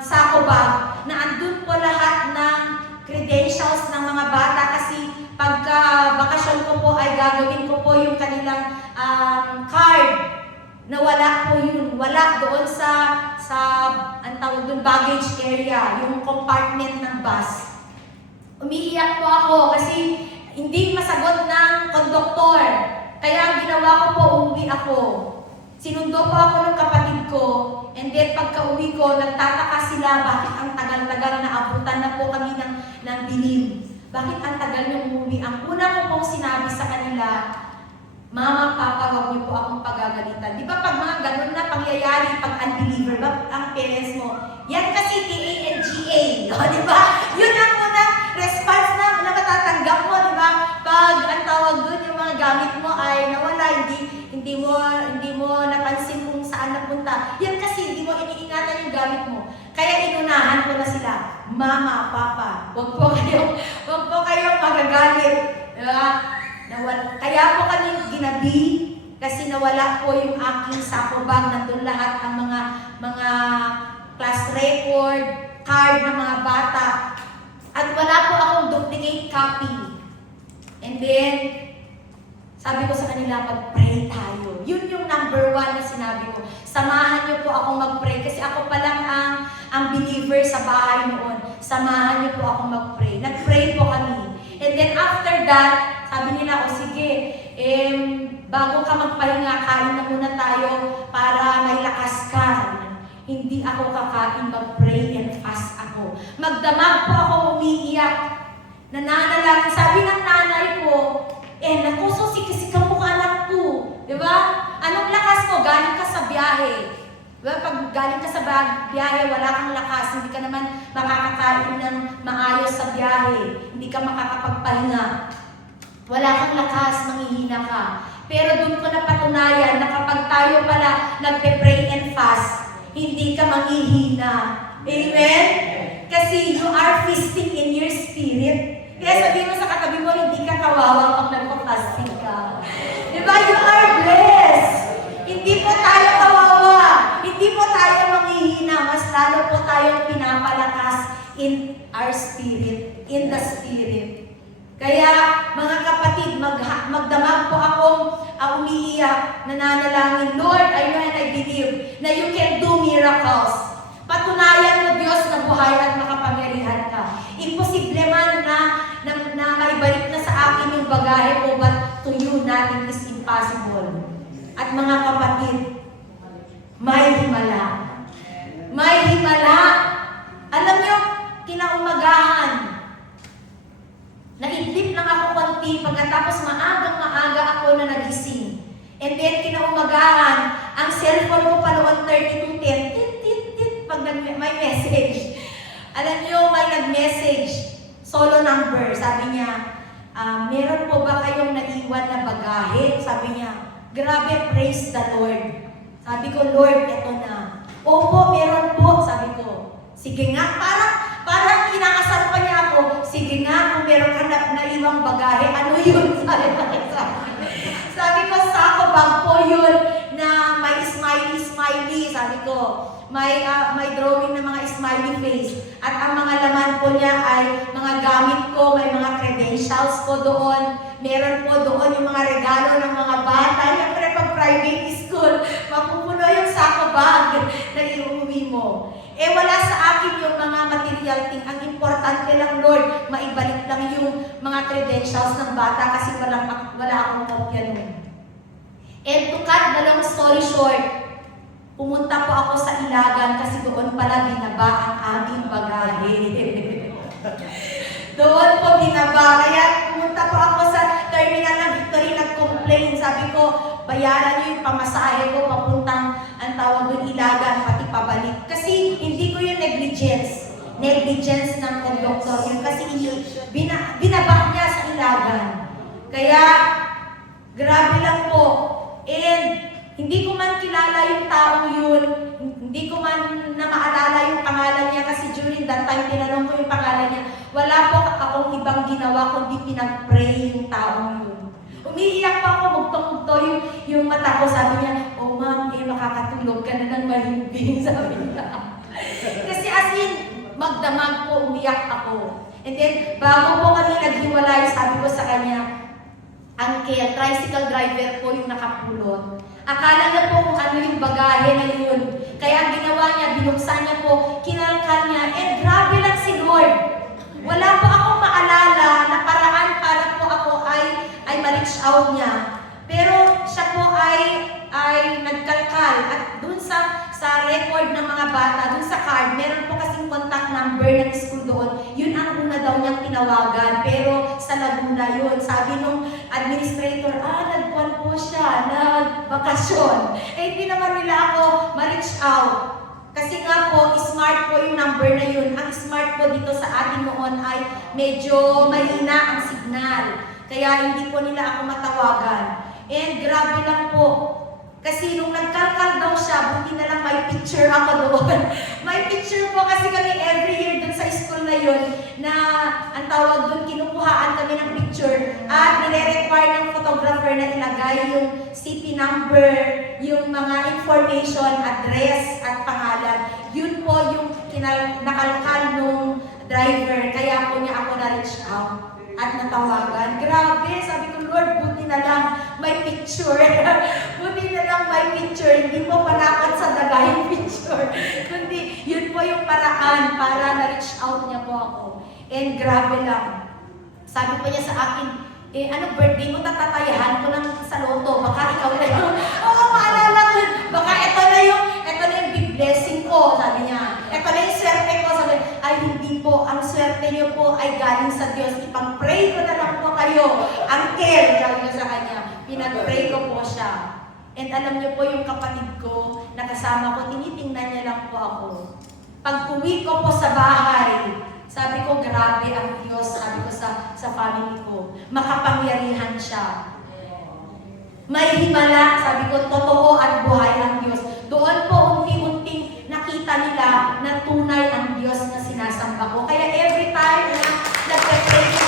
sako bag, na andun po lahat ng credentials ng mga bata kasi pagka bakasyon ko po ay gagawin ko po yung kanilang card na wala po yun. Wala doon sa ang tawag doon, baggage area, yung compartment ng bus. Umiiyak po ako kasi hindi masagot ng konduktor. Kaya ang ginawa ko po, uuwi ako. Sinundo po ako ng kapatid ko, and then pagka-uwi ko, nagtataka sila bakit ang tagal-tagal na abutan na po kami ng dilim. Bakit ang tagal nyo umuwi? Ang una ko pong sinabi sa kanila, Mama, Papa, huwag niyo po akong pagagalitan. Di ba pag mga ganun na pangyayari, pag undeliver ba ang parents mo? Yan kasi TANGA. Di ba? Yun ang unang response na matatanggap mo, di ba? Pag ang tawag doon, yung mga gamit mo ay nawala, hindi mo napansin kung saan napunta. Yan kasi hindi mo iniingatan yung gamit mo. Kaya inunahan ko na sila, Mama, Papa, huwag po kayong magagalit. Diba? Kaya po kami ginabi kasi nawala po yung aking sako bag. Nandun lahat ang mga class record, card ng mga bata. At wala po akong duplicate copy. And then, sabi ko sa kanila, mag-pray tayo. Yun yung number 1 na sinabi ko. Samahan niyo po akong mag-pray kasi ako pa lang ang believer sa bahay noon. Samahan niyo po akong mag-pray. Nag-pray po kami. And then after that, sabi nila, o sige, bago ka magpahinga, kain na muna tayo para may lakas ka. Hindi ako kakain, mag-pray and fast ako. Magdamag po ako umiiyak. Nananalangin. Sabi ng nanay ko, naku, so sikisika mo ka anak ko. Diba? Anong lakas mo? Galing ka sa biyahe. Diba? Pag galing ka sa biyahe, wala kang lakas. Hindi ka naman makakakain ng maayos sa biyahe. Hindi ka makakapagpahinga. Wala kang lakas, manghihina ka. Pero doon ko napatunayan na kapag tayo pala nagpe-pray and fast, hindi ka manghihina. Amen? Kasi you are feasting in your spirit. Kaya sabihin mo sa katabi mo, hindi ka kawawa pag nagpa-fasting ka. Diba? You are blessed. Hindi po tayo kawawa. Hindi po tayo manghihina. Mas lalo po tayong pinapalakas in our spirit, in the spirit. Kaya, mga kapatid, magdamag po akong umiiyak, nananalangin, Lord, I know and I believe na you can do miracles. Patunayan mo, Diyos, na buhay at makapangyarihan ka. Imposible man na maibalik na sa akin yung bagahe ko, but to you, nothing is impossible. At mga kapatid, may himala. May himala number. Sabi niya, meron po ba kayong naiwan na bagahe? Sabi niya, grabe, praise the Lord. Sabi ko, Lord, eto na. Opo, meron po. Sabi ko, sige nga, parang inaasar pa niya ako. Sige nga, kung meron ka naiwang bagahe, ano yun? Sabi ko, sako bag po yun na may smiley. Sabi ko, may drawing ng mga smiley face. At ang mga laman po niya ay mga gamit ko, may mga credentials po doon. Meron po doon yung mga regalo ng mga bata. Siyempre, pag private school, mapupuno yung sako bag na iuwi mo. Wala sa akin yung mga material thing. Ang importante lang, Lord, maibalik lang yung mga credentials ng bata kasi wala akong kopya nun. And to cut the long story short, pumunta po ako sa Ilagan kasi doon pala binaba ang aming bagahe. Doon po binaba. Kaya pumunta po ako sa terminal ng Victory, nag-complain. Sabi ko, bayaran niyo yung pamasahe ko papuntang ang tawag doon Ilagan, pati pabalik. Kasi hindi ko yung negligence. Negligence ng conductor. Yun kasi binaba niya sa Ilagan. Kaya, grabe lang po. And, hindi ko man kilala yung taong yun, hindi ko man na maalala yung pangalan niya kasi during that time, tinanong ko yung pangalan niya, wala po akong ibang ginawa kundi pinag-pray yung taong yun. Umiiyak pa ako, mugtong-mugto yung mata ko, sabi niya, oh ma'am, makakatulog ka na ng mahimbing, sabi niya. Kasi as in, magdamag po, umiyak ako. And then, bago po kami naghiwalay, sabi ko sa kanya, Uncle, tricycle driver po yung nakapulot. Akala niya po kung ano yung bagahe na yun. Kaya ang ginawa niya, binuksan niya po, kinalkal niya, and grabe lang si Lord. Wala po akong maalala na paraan para po ako ay ma-reach out niya. Pero siya po ay nagkalkal at dun sa record ng mga bata, dun sa card, meron po kasing contact number ng school doon. Yun ang una daw niyang tinawagan, pero sa Laguna yun. Sabi nung administrator, nagkuhan po siya, nagbakasyon. Hindi naman nila ako ma-reach out. Kasi nga po, smart po yung number na yun. Ang smart po dito sa atin noon ay medyo mahina ang signal. Kaya hindi po nila ako matawagan. And grabe lang po. Kasi nung nagkalkal daw siya, buti na lang may picture ako doon. May picture po kasi kami every year doon sa school na yun na ang tawag doon, kinukuhaan kami ng picture at nire-require ng photographer na ilagay yung city number, yung mga information, address at pangalan. Yun po yung nakalkal nung driver, kaya po niya ako na-reach out at natawagan. Grabe, sabi ko, Lord, buti na lang may picture. Buti na lang may picture. Hindi po panakat sa daga yung picture. Kundi, yun po yung paraan para na-reach out niya po ako. And grabe lang. Sabi po niya sa akin, birthday mo, tatatayahan ko ng sa loto. Baka ikaw na yun. Oo, maalala ko. Baka ito na yung big blessing ko, sabi niya. Ito na yung swerte ko. Sabi, ay hindi po. Ang swerte niyo po ay galing sa Diyos. Ipang-pray ko na lang po kayo. Uncle, sabi ko sa kanya. Pinag-pray ko po siya. And alam niyo po yung kapatid ko na kasama ko, tinitingnan niya lang po ako. Pag uwi ko po sa bahay, sabi ko, grabe ang Diyos, sabi ko sa family ko. Makapangyarihan siya. May himala, sabi ko, totoo at buhay ang Diyos. Doon po unti-unting nakita nila na tunay ang Diyos na sinasamba ko. Kaya every time na nagpe-pray ko,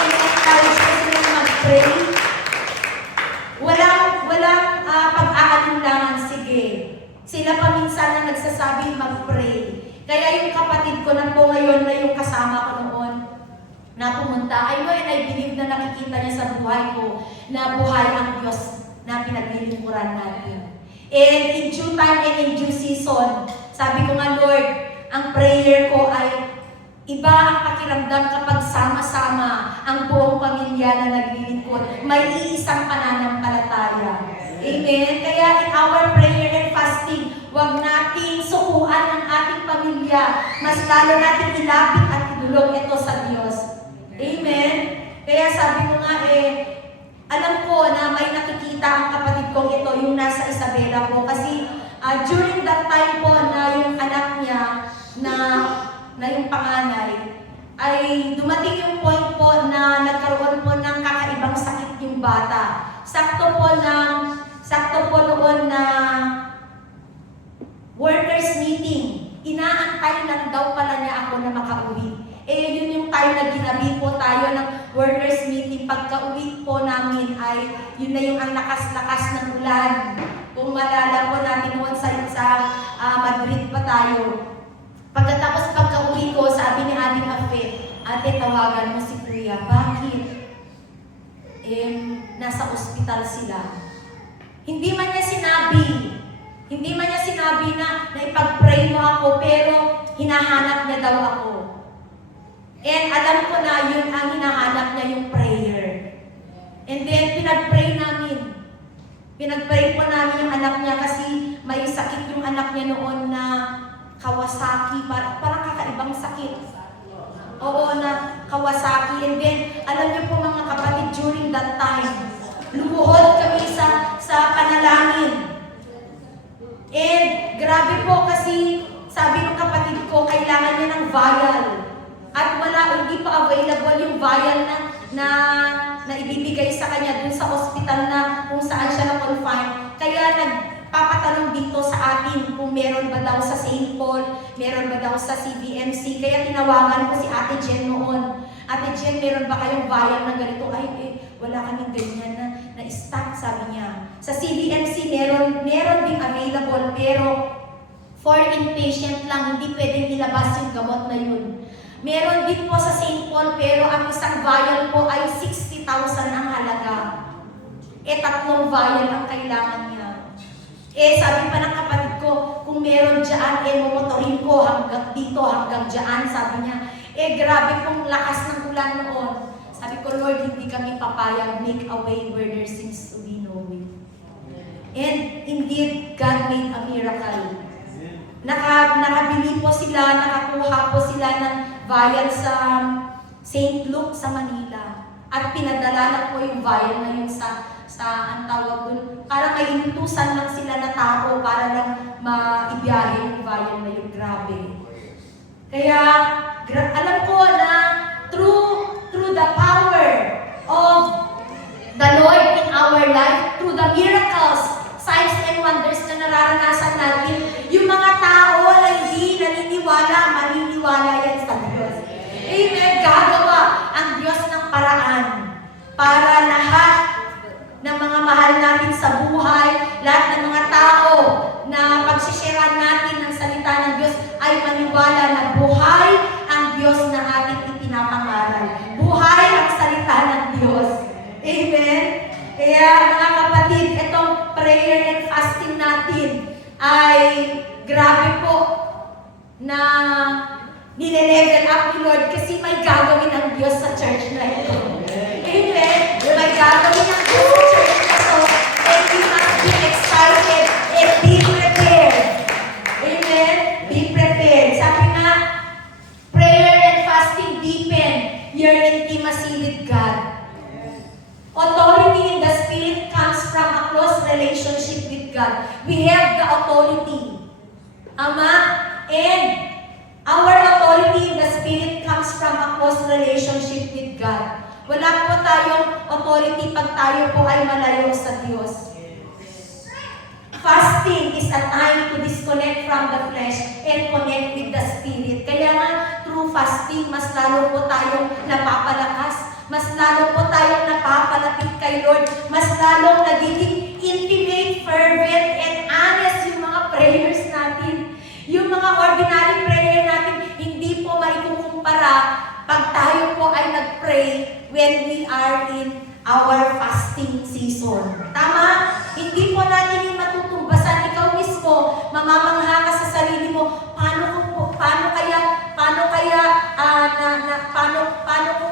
encourage ko sila mag-pray, walang pag-aalinlangan, sige. Sila pa minsan na nagsasabing mag-pray. Kaya yung kapatid ko na po ngayon na yung kasama ko noon, na pumunta, I know and I believe na nakikita niya sa buhay ko na buhay ang Diyos na pinaglilingkuran natin. And in due time and in due season, sabi ko nga, Lord, ang prayer ko ay iba ang pakiramdam kapag sama-sama ang buong pamilya na naglilingkod. May iisang pananampalataya. Amen? Kaya in our prayer and fasting, huwag nating sukuan ang ating pamilya. Mas lalo nating ilapit at idulog ito sa Diyos. Amen? Kaya sabi ko nga alam ko na may nakikita ang kapatid kong ito, yung nasa Isabela po. Kasi during that time po na yung anak niya, na yung panganay, ay dumating yung point time lang daw pala niya ako na makauwi. Yun yung time na ginabi po tayo ng workers meeting. Pagka-uwi po namin ay, yun na yung ang lakas-lakas ng ulan. Kung malala po natin noon sa Madrid pa tayo. Pagkatapos pagka-uwi ko, sabi ni Aling Afe, ate, tawagan mo si Kuya. Bakit? Nasa ospital sila. Hindi man niya sinabi na ipag-pray mo ako, pero hinahanap niya daw ako. And alam ko na yun ang hinahanap niya, yung prayer. And then, pinag-pray po namin yung anak niya kasi may sakit yung anak niya noon na Kawasaki, parang kakaibang sakit. Oo, na Kawasaki. And then, alam niyo po mga kapatid, during that time, lumuhod kami sa panalangin. And grabe po kasi, sabi ng kapatid ko, kailangan niya ng vial. At hindi pa available yung vial na ibibigay sa kanya dun sa hospital na kung saan siya na-confine. Kaya nagpapatanong dito sa atin kung meron ba daw sa St. Paul, meron ba daw sa CBMC. Kaya tinawagan ko si Ate Jen noon. Ate Jen, meron ba kayong vial na ganito? Wala kaming ganyan na-stock, sabi niya. Sa CBMC, meron ding available, pero for inpatient lang, hindi pwedeng ilabas yung gamot na yun. Meron din po sa St. Paul, pero ang isang vial po ay 60,000 ang halaga. 3 vial ang kailangan niya. Sabi pa ng kapatid ko, kung meron dyan, mumotorin ko hanggang dito, hanggang dyan, sabi niya. Grabe pong lakas ng ulan noon. Sabi ko, Lord, hindi kami papayag, make a way where there seems to be no way. And indeed, God made a miracle. Nakabili po sila, nakakuha po sila ng vial sa St. Luke sa Manila. At pinadala na po yung vial na yun sa ang tawag dun. Parang may inutusan lang sila na tao para lang maibiyahe yung vial na yun. Grabe. Kaya, alam ko na through the power of the Lord in our life, through the miracles, signs and wonders na nararanasan natin, yung mga tao na hindi naniniwala, maniniwala yan sa Diyos. Amen. Gagawa ang Diyos ng paraan para lahat ng mga mahal natin sa buhay, lahat ng mga tao na pagsisharean natin ng salita ng Diyos ay maniwala na buhay ang Diyos na ating ipinapangaral. Buhay ang salita ng Diyos. Amen. Kaya mga kapatid, itong prayer and fasting natin ay grabe po na nile-level up ni Lord kasi may gagawin ang Diyos sa church na ito. Amen. May gagawin ang Diyos sa church na ito. And we must be excited and be prepared. Amen. Be prepared. Sabi nga, prayer and fasting deepen your intimacy with God. Authority in the Spirit comes from a close relationship with God. We have the authority. Ama, and our authority in the Spirit comes from a close relationship with God. Wala po tayong authority pag tayo po ay malayo sa Diyos. Fasting is a time to disconnect from the flesh and connect with the Spirit. Kaya nga, through fasting, mas lalo po tayong napapalakas. Mas lalo po tayong napapalapit kay Lord. Mas lalong nagiging intimate, fervent, and honest yung mga prayers natin. Yung mga ordinary prayer natin, hindi po maikukumpara pag tayo po ay nag-pray when we are in our fasting season. Tama? Hindi po natin yung matutumbasan. Ikaw mismo, mamamangha ka sa sarili mo, paano ko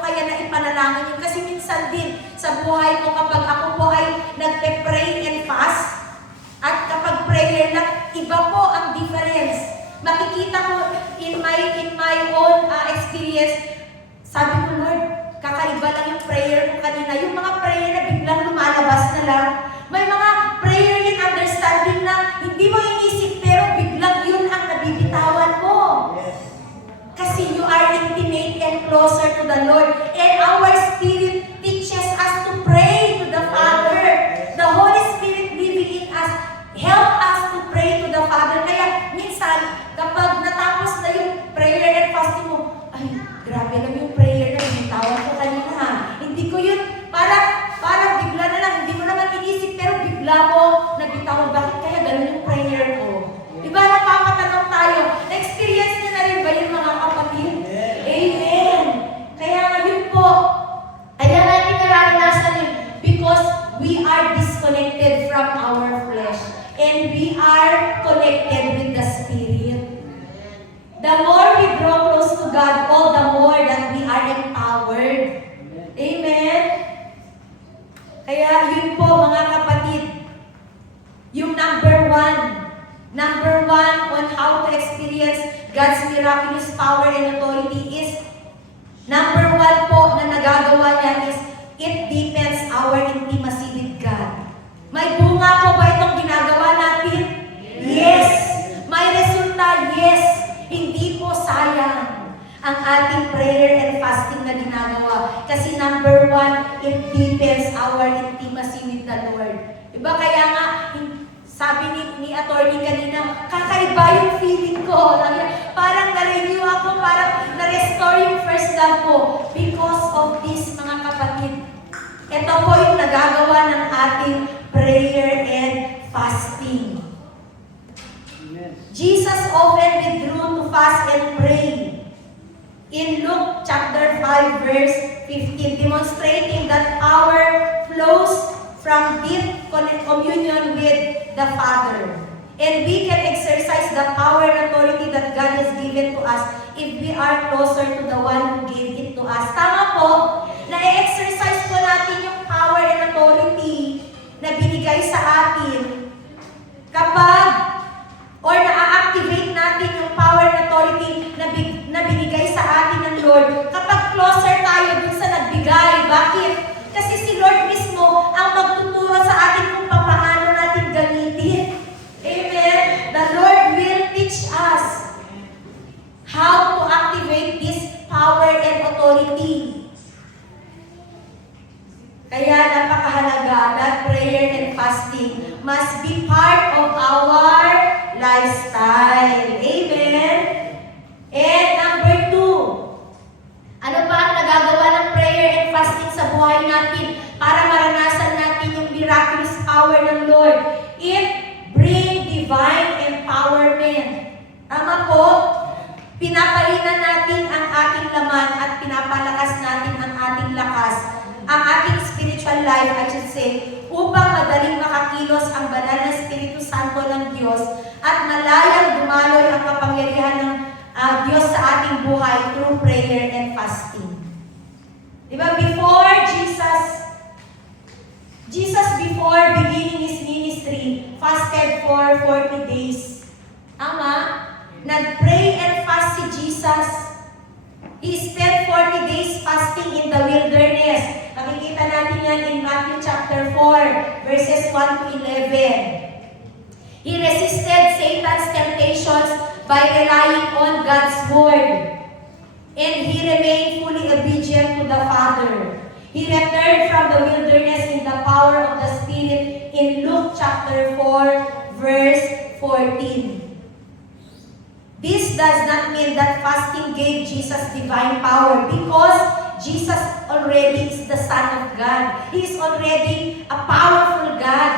kaya na ipanalangin yun? Kasi minsan din sa buhay ko kapag ako po ay nagpe-pray and fast, at kapag prayer lang, iba po ang difference. Makikita ko in my own experience, sabi ko, Lord, kakaiba lang yung prayer ko kanina. Yung mga prayer na biglang lumalabas na lang. May mga prayer in understanding na hindi mo inisip pero biglang yun ang nabibitawan mo. Kasi you are intimate and closer to the Lord. And our Spirit teaches us to pray to the Father. The Holy Spirit living in us help us to pray to the Father. Kaya minsan, kapag natapos na yung The more we draw close to God, all the more that we are empowered. Amen? Kaya yun po mga kapatid, yung number one on how to experience God's miraculous power and authority is, number one po na nagagawa niya is, it deepens our intimacy with God. May bunga po ba itong ginagawa natin? Yes! May resulta? Yes! Hindi po sayang ang ating prayer and fasting na ginagawa. Kasi number one, it deepens our intimacy with the Lord. Diba? Kaya nga, sabi ni attorney kanina, kakaiba yung feeling ko. Parang na-renew ako, parang na-restore yung first love ko because of this, mga kapatid. Ito po yung nagagawa ng ating prayer and fasting. Jesus often withdrew to fast and pray. In Luke chapter 5 verse 15, demonstrating that power flows from deep communion with the Father. And we can exercise the power and authority that God has given to us if we are closer to the one who gave it to us. Tama po, na-exercise po natin yung power and authority na binigay sa atin kapag or na-activate natin yung power and authority na binigay sa atin ng Lord kapag closer tayo dun sa nagbigay. Bakit? Kasi si Lord mismo ang magtuturo sa atin kung paano natin gamitin. Amen? The Lord will teach us how to activate this power and authority. Kaya napakahalaga that prayer and fasting must be part of our lifestyle. Amen? And number 2, ano pa ang nagagawa ng prayer and fasting sa buhay natin para maranasan natin yung miraculous power ng Lord? It brings divine empowerment. Tama po? Pinapalinan natin ang ating laman at pinapalakas natin ang ating lakas, ang ating spiritual life, I should say, upang madaling makakilos ang banal na Espiritu Santo ng Diyos at malayang dumaloy ang kapangyarihan ng Diyos sa ating buhay through prayer and fasting. Diba? Jesus before beginning His ministry, fasted for 40 days. Tama? Nag-pray and fast si Jesus. He spent 40 days fasting in the wilderness. Makikita natin yan in Matthew chapter 4, verses 1 to 11. He resisted Satan's temptations by relying on God's word. And he remained fully obedient to the Father. He returned from the wilderness in the power of the Spirit in Luke chapter 4, verse 14. This does not mean that fasting gave Jesus divine power because Jesus already is the Son of God. He is already a powerful God.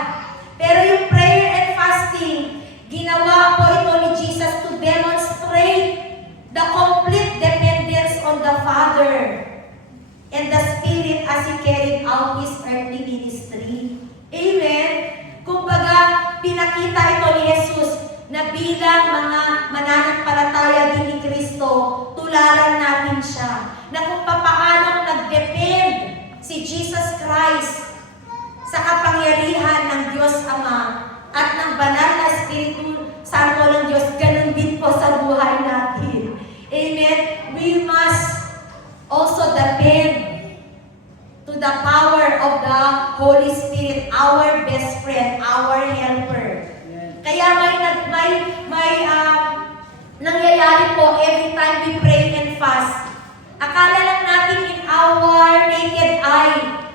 Pero yung prayer and fasting, ginawa po ito ni Jesus to demonstrate the complete dependence on the Father and the Spirit as He carried out His earthly ministry. Amen? Kumbaga, pinakita ito ni Jesus na bilang mga mananampalataya din ni Kristo, tularan natin siya. Na kung papaano nag-depend si Jesus Christ sa kapangyarihan ng Diyos Ama at ng banal na Espiritu Santo ng Diyos, ganun din po sa buhay natin. Amen? We must also depend to the power of the Holy Spirit, our best friend, our helper. Kaya may nangyayari po every time we pray and fast. Akala lang natin in our naked eye,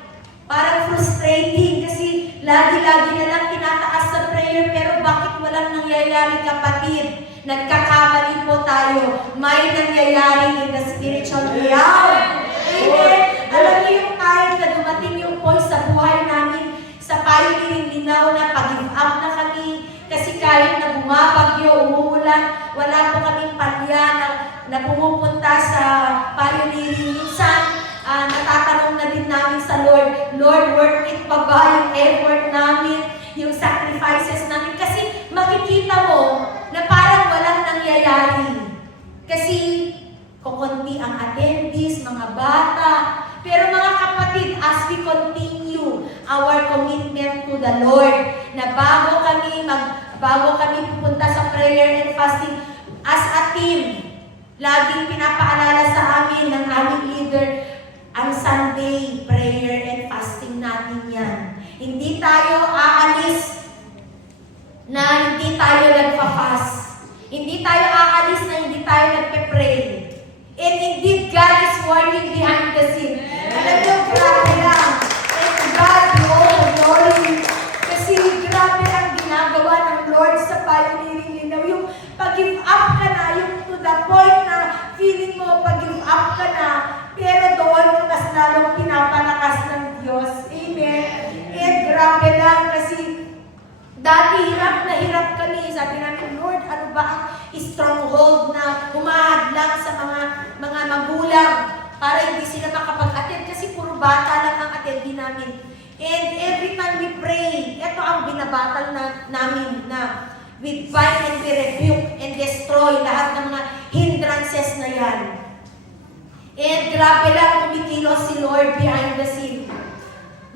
parang frustrating kasi lagi-lagi na lang tinataas sa prayer pero bakit walang nangyayari, kapatid? Nagkakamali po tayo. May nangyayari in the spiritual realm. Amen? Alam niyo yung kahit na dumating yung point sa buhay namin, sa pioneering linaw na pag-give up na kami, kasi kahit na bumabagyo, umuulan, wala po kaming palya na pumupunta sa pioneering. Minsan, natatanong na din namin sa Lord, Lord, worth it pa ba yung effort namin, yung sacrifices namin? Kasi makikita mo na parang walang nangyayari. our commitment to the Lord. Na bago kami pupunta sa prayer and fasting, as a team, laging pinapaalala sa amin ng aming leader, ang Sunday prayer and fasting natin yan. Hindi tayo aalis na hindi tayo nagpa-fast. Hindi tayo aalis na hindi tayo nagpe-pray. And indeed, God is working behind the scene. Alam niyo, grabe lang. And God, all the glory. Kasi grabe ang ginagawa ng Lord sa pioneering nila. Yung pag-give up ka na, yung to the point na feeling mo pag-give up ka na, pero doon ka mas lalong pinapalakas ng Diyos. Amen. And grabe lang kasi dati hirap na hirap kami. Sabi namin, Lord, ano ba ang stronghold na humahadlang sa mga magulang para hindi sila makapag-attend kasi puro bata lang ang attendee namin. And every time we pray, ito ang binabattle namin na we bind and we rebuke and destroy lahat ng mga hindrances na yan. And grabe lang kumikilos si Lord behind the scene.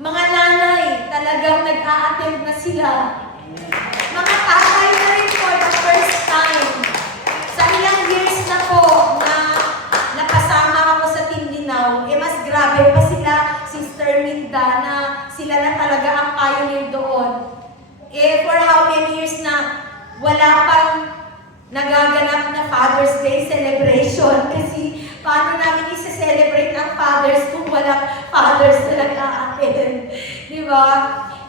Mga nanay, talagang nag-a-attend na sila. Mga tatay na rin for the first time. Sa ilang years na po na napasama ako sa Team Linaw, mas grabe pa sila, Sister Minda, na sila na talaga ang pioneer doon. For how many years na wala pang nagaganap na Father's Day celebration kasi paano namin isa-celebrate ang fathers kung walang fathers na nag-a-attend. Di ba?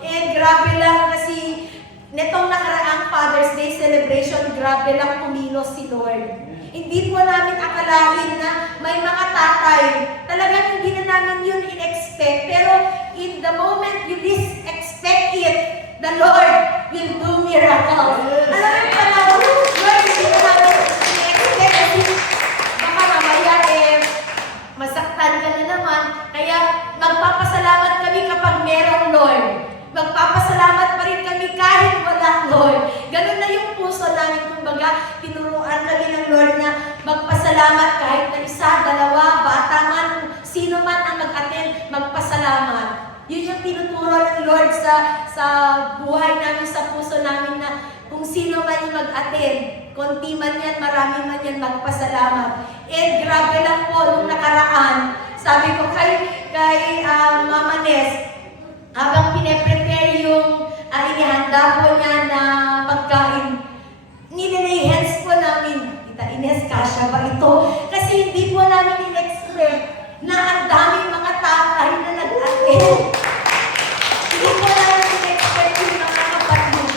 And grabe lang kasi netong nakaraang Father's Day celebration, grabe lang kumilos si Lord. Hindi po namin akalain na may mga tatay. Talagang hindi na namin yun in-expect. Pero in the moment you least expect it, the Lord will do miracles. Alam mo pa na, Lord, hindi na namin in-expect. Kasi baka mamaya masaktan ka na naman. Kaya magpapasalamat kami kapag meron, Lord. Magpapasalamat pa rin kami kahit wala, Lord. Ganun na yung puso namin. Kumbaga, tinuruan kami ng Lord na magpasalamat kahit na isa, dalawa, bata man, sino man ang mag-attend, magpasalamat. Yun yung tinuturo ng Lord sa buhay namin, sa puso namin na kung sino man yung mag-attend, konti man yan, marami man yan, magpasalamat. And grabe lang po, nung nakaraan, sabi ko kay Mama Nes, habang pine-prepare yung inihanda po niya na pagkain, nililay-hands po namin, Tita Ines, kasya ba ito? Kasi hindi po namin in-expect na ang daming mga tatay na nag-attend. Hindi po namin in-expect yung mga kapatid.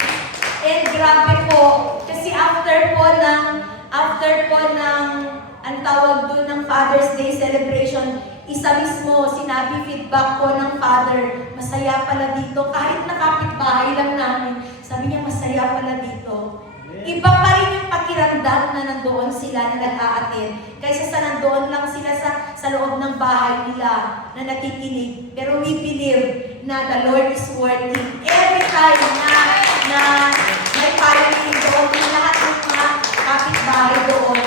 And grabe po, kasi after po ng ang tawag doon ng Father's Day celebration, isa mismo, sinabi feedback ko ng father, masaya pala dito. Kahit nakapitbahay lang namin, sabi niya, masaya pala dito. Iba pa rin yung pakiramdam na nandoon sila na nag-a-attend, kaysa sa nandoon lang sila sa loob ng bahay nila na nakikinig. Pero we believe na the Lord is working every time na may pioneering doon, yung lahat ng mga kapitbahay doon.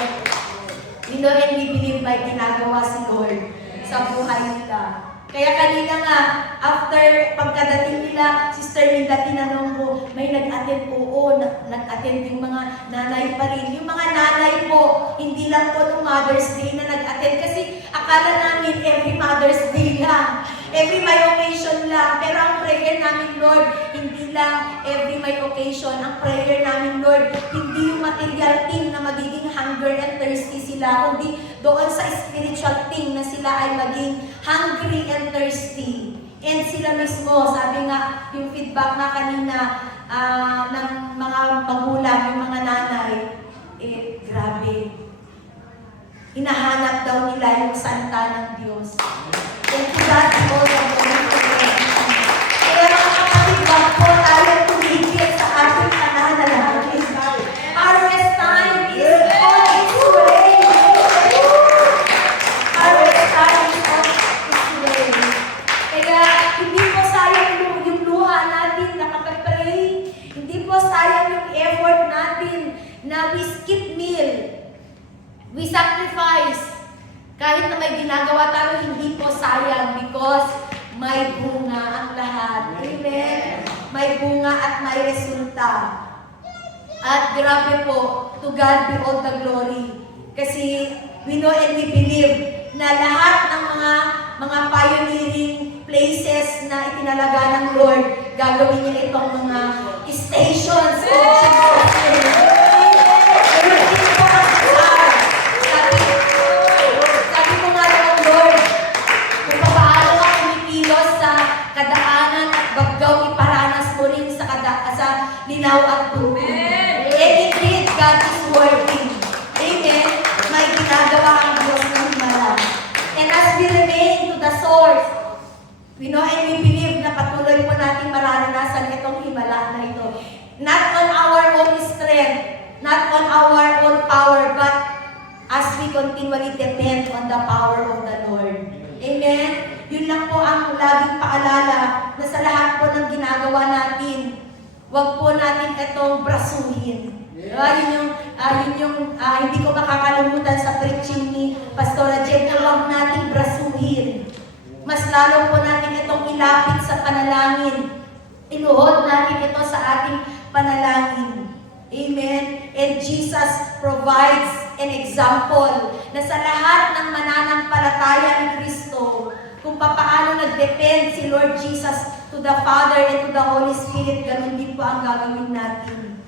You know, and we believe by ginagawa si Lord sa buhay nila. Kaya kanina nga, after pagkadating nila, Sister Minda, tinanong ko, may nag-attend po? Oo, nag-attend yung mga nanay pa rin. Yung mga nanay po, hindi lang po nung Mother's Day na nag-attend kasi akala namin every Mother's Day lang. Every may occasion lang. Pero ang prayer namin, Lord, hindi lang every may occasion. Ang prayer namin, Lord, hindi yung material thing na magiging hunger and thirsty sila, kundi doon sa spiritual thing na sila ay maging hungry and thirsty. And sila mismo, sabi nga, yung feedback na kanina ng mga magulang, yung mga nanay, grabe. Hinahanap daw nila yung salita ng Diyos. Thank you, God, for the glory. Kaya mga kapatid, wag po tayo tumigil sa ating pananalangin. Harvest time is on its way. Harvest time is on its way. Kaya hindi po sayang yung luha natin na kapag-pray. Hindi po sayang yung effort natin na we skip meal. We sacrifice. Kahit na may ginagawa tayo, hindi po sayang because may bunga ang lahat. Amen? May bunga at may resulta. At grabe po, to God be all the glory. Kasi we know and we believe na lahat ng mga pioneering places na itinalaga ng Lord, gagawin niya itong mga stations of Jesus. Sabi ko nga ng Lord, kung paano ka kumikilos sa kadaanan at baggaw, iparanas mo rin sa linaw at tubig. And indeed, God is working. Amen? May ginagawa ang Diyos ng himala. And as we remain to the source, we know and we believe na patuloy po natin mararanasan itong himala na ito. Not on our own strength, not on our own power, but as we continually depend on the power of the Lord. Amen? Yun lang po ang laging paalala na sa lahat po ng ginagawa natin, huwag po natin itong brasuhin. Yun yung hindi ko makakalimutan sa preaching ni Pastora Jen, na huwag natin brasuhin. Mas lalo po natin itong ilapit sa panalangin. Iluhod natin ito sa ating panalangin. Amen? And Jesus provides an example na sa lahat ng mananampalataya ni Kristo, kung paano nag-depend si Lord Jesus to the Father and to the Holy Spirit, ganun din po ang gagawin natin.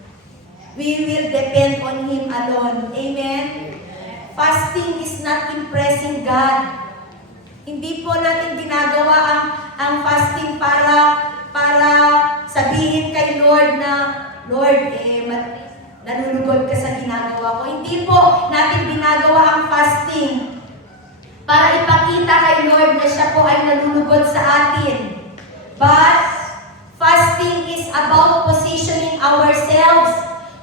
We will depend on Him alone. Amen? Fasting is not impressing God. Hindi po natin ginagawa ang fasting para sabihin kay Lord na, Lord, nalulugod ka sa ginagawa ko. Hindi po natin ginagawa ang fasting para ipakita kay Lord na siya po ay nalulugod sa atin. But fasting is about positioning ourselves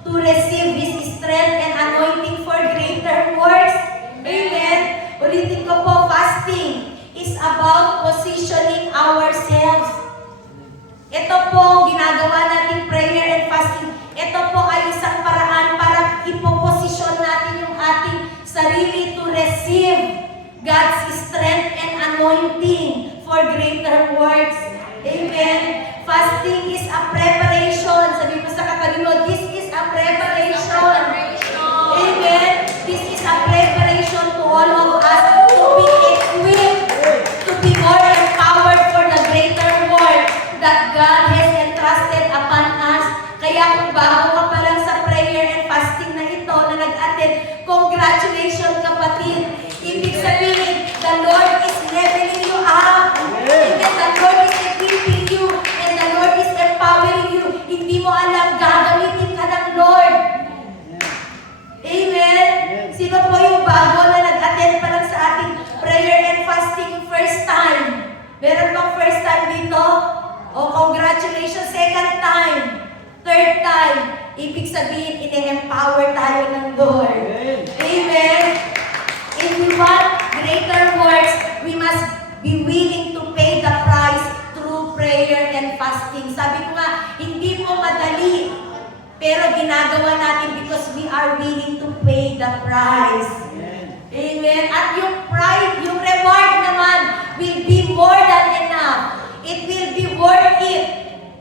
to receive His strength and anointing for greater works. Amen? Ulitin ko po, fasting is about positioning ourselves. Ito po, ginagawa natin prayer and fasting. Ito po ay isang paraan para ipoposisyon natin yung ating sarili to receive God's strength and anointing for greater works. Amen? Fasting is a preparation. Sabi mo sa kakalimutan, this is a preparation. Amen? This is a preparation to all of us to be equipped, to be more empowered for the greater work that God has entrusted upon us. Kaya kung bago ka pa lang sa prayer and fasting na ito na nag-attend, congratulations kapatid. Ibig sabihin, the Lord is leveling you up. Amen. The Lord is equipping you and the Lord is empowering you. Hindi mo alam, gagamitin ka ng Lord. Amen. Sino po yung bago na nag-attend pa lang sa ating prayer and fasting first time? Meron bang first time dito? O congratulations, second time. Third time, ibig sabihin, ine-empower tayo ng Lord. Amen? If we want greater works, we must be willing to pay the price through prayer and fasting. Sabi ko nga, hindi po madali, pero ginagawa natin because we are willing to pay the price. Amen? At yung price, yung reward naman, will be more than enough. It will be worth it.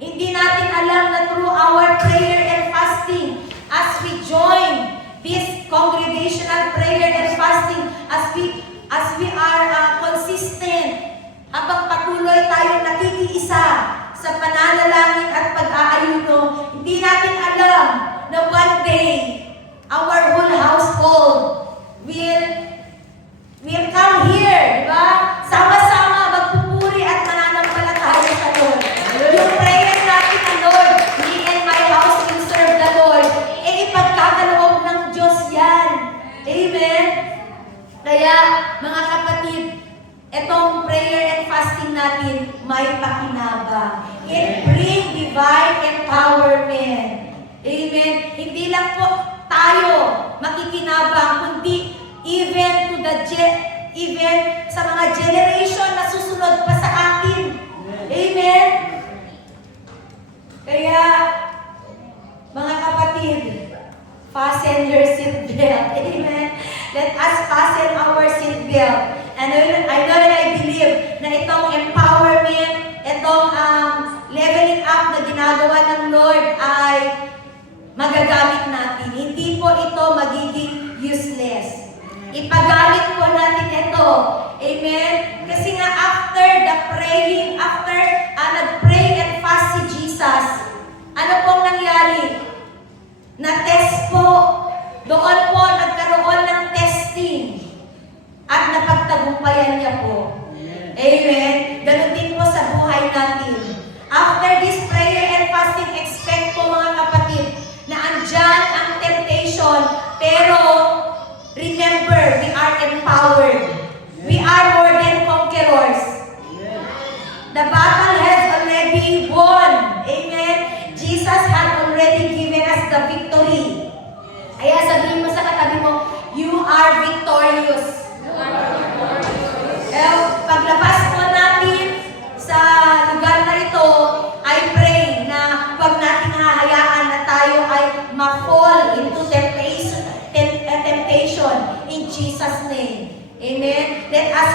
Hindi natin alam na through our prayer and fasting, as we join this congregational prayer and fasting, as we are consistent, habang patuloy tayong nakikiisa sa pananalangin at pag-aayuno, hindi natin alam na one day, our whole household will come here, di ba? Sama-sama magpupuri at mananampalataya sa Lord. Yung prayer natin na Lord, me and my house will serve the Lord. Ipagkakaloob ng Diyos yan. Amen? Kaya, mga kapatid, itong prayer and fasting natin, may pakinabang. It brings divine empowerment. Amen? Hindi lang po tayo makikinabang, kundi even sa mga generation na susunod pa sa atin. Amen? Kaya, mga kapatid, fasten your seatbelt. Amen? Let us fasten our seatbelt. And I know and I believe na itong empowerment ginagawa ng Lord ay magagamit natin. Hindi po ito magiging useless. Ipagamit po natin ito. Amen? Kasi nga after the praying, after nag-pray and fast si Jesus, ano pong nangyari? Na-test po. Doon po nagkaroon ng testing. At napagtagumpayan niya po. Amen? Ganun din po sa buhay natin. After this prayer and fasting, expect po mga kapatid na andyan ang temptation, pero remember, we are empowered. We are more than conquerors. The battle has already won. Amen? Jesus had already given us the victory. Kaya sabihin mo sa katabi mo, you are victorious. Paglabas po natin sa lugar na ito, I pray na huwag natin hahayaan na tayo ay ma-fall into temptation in Jesus' name. Amen? Let us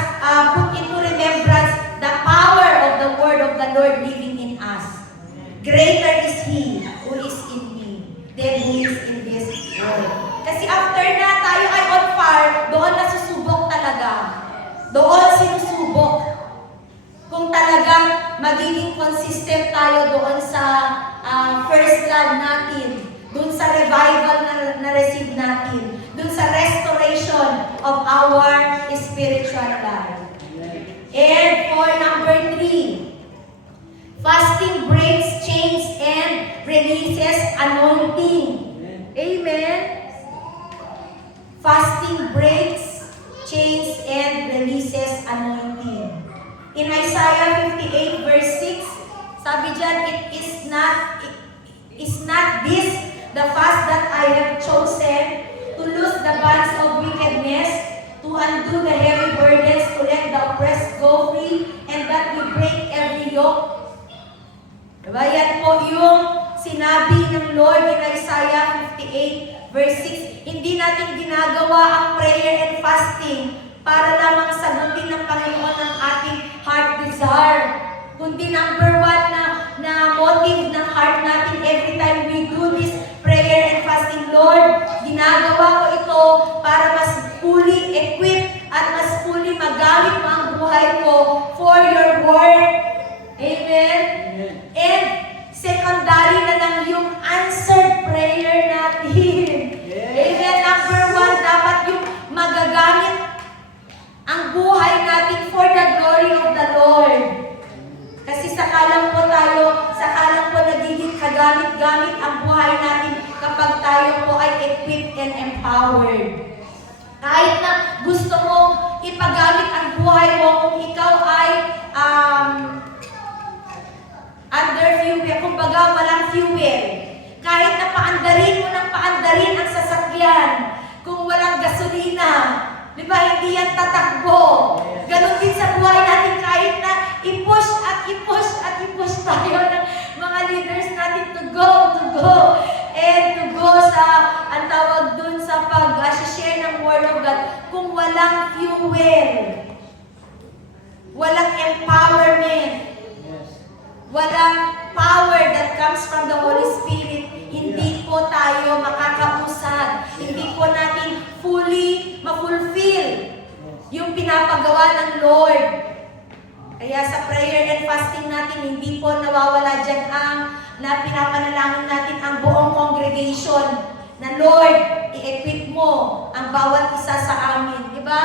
put into remembrance the power of the word of the Lord living in us. Greater is He who is in me than who is in this world. Kasi after na tayo ay on fire, doon nasusubok talaga. Doon sinusubok. Kung talagang magiging consistent tayo doon sa first love natin, doon sa revival na na-receive natin, doon sa restoration of our spiritual life. And for number 3, fasting breaks chains and releases anointing. Amen? Fasting breaks chains and releases anointing. In Isaiah 58 verse 6, sabi dyan, is not this the fast that I have chosen, to loose the bands of wickedness, to undo the heavy burdens, to let the oppressed go free, and that we break every yoke? Diba? Yan po yung sinabi ng Lord in Isaiah 58 verse 6. Hindi natin ginagawa ang prayer and fasting para lamang sagutin ng Panginoon ang ating heart desire. Kundi number 1 na motive ng heart natin every time we do this prayer and fasting, Lord, ginagawa ko ito para mas fully equipped at mas fully magamit mo ang buhay ko for your word. Amen? And secondary na lang yung answered prayer natin. Amen? Number 1, dapat yung magagamit ang buhay natin for the glory of the Lord. Kasi sakalang po nagiging kagamit-gamit ang buhay natin kapag tayo po ay equipped and empowered. Kahit na gusto mong ipagamit ang buhay mo kung ikaw ay under fuel, kumbaga walang fuel. Kahit na paandarin mo ng paandarin ang sasakyan, kung walang gasolina, di ba, hindi yan tatakbo. Ganon din sa buhay natin, kahit na i-push tayo ng mga leaders natin to go, and to go sa, ang tawag dun sa pag-share ng Word of God, kung walang fuel, walang empowerment, walang power that comes from the Holy Spirit, hindi po tayo makakausad. Hindi po natin fully ma-fulfill yung pinapagawa ng Lord. Kaya sa prayer and fasting natin, hindi po nawawala dyan na pinapanalangin natin ang buong congregation na Lord, i-equip mo ang bawat isa sa amin. Diba?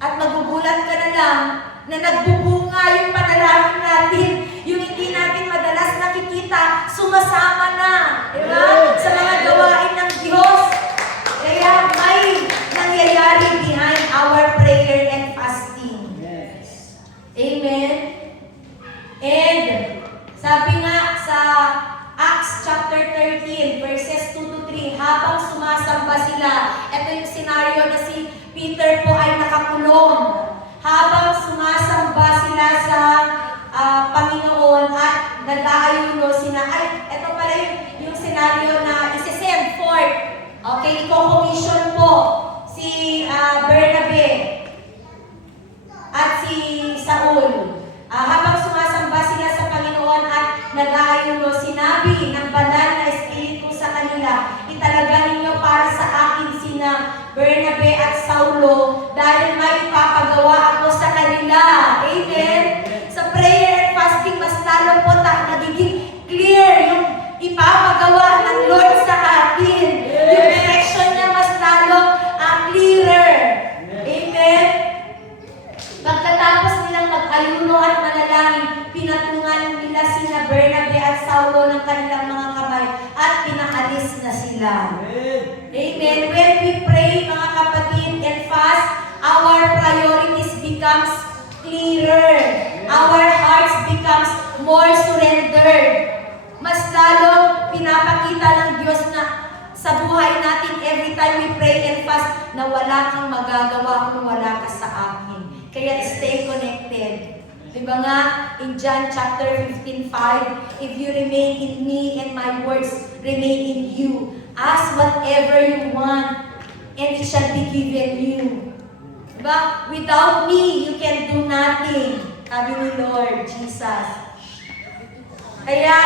At magugulat ka na lang na nagbubunga yung panalangin natin, yung hindi natin madalas nakikita, sumasama na, diba? Sa mga gawain ng Diyos. Kaya may nangyayari behind our prayer and fasting. Yes. Amen? And, sabi nga sa Acts chapter 13, verses 2 to 3, habang sumasamba sila, ito yung scenario na si Peter po ay nakakulong. Habang sumasamba sila sa Panginoon at nag-aayuno sila, ito pala yung scenario na isi-send forth. Okay, i-commission po si Bernabe at si Saul. Habang sumasamba sila sa Panginoon at nag-aayuno sila, Saulo dahil may ipapagawa ako sa kanila. Amen? Sa prayer and fasting, mas lalo po nagiging clear yung ipapagawa ng Lord sa atin. Yung direction niya mas lalong clearer. Amen? Pagkatapos nilang mag-ayuno at manalangin, pinatungan nila sina Bernabe at Saulo ng kanilang mga kamay at pinaalis na sila. Amen. When we pray, mga kapatid, and fast, our priorities becomes clearer. Our hearts becomes more surrendered. Mas lalong pinapakita ng Diyos na sa buhay natin every time we pray and fast na wala kang magagawa kung wala ka sa akin. Kaya stay connected. Diba nga, in John chapter 15:5, if you remain in me and my words remain in you, ask whatever you want and it shall be given you. Diba? Without me, you can do nothing. Sabi ni Lord Jesus. Kaya,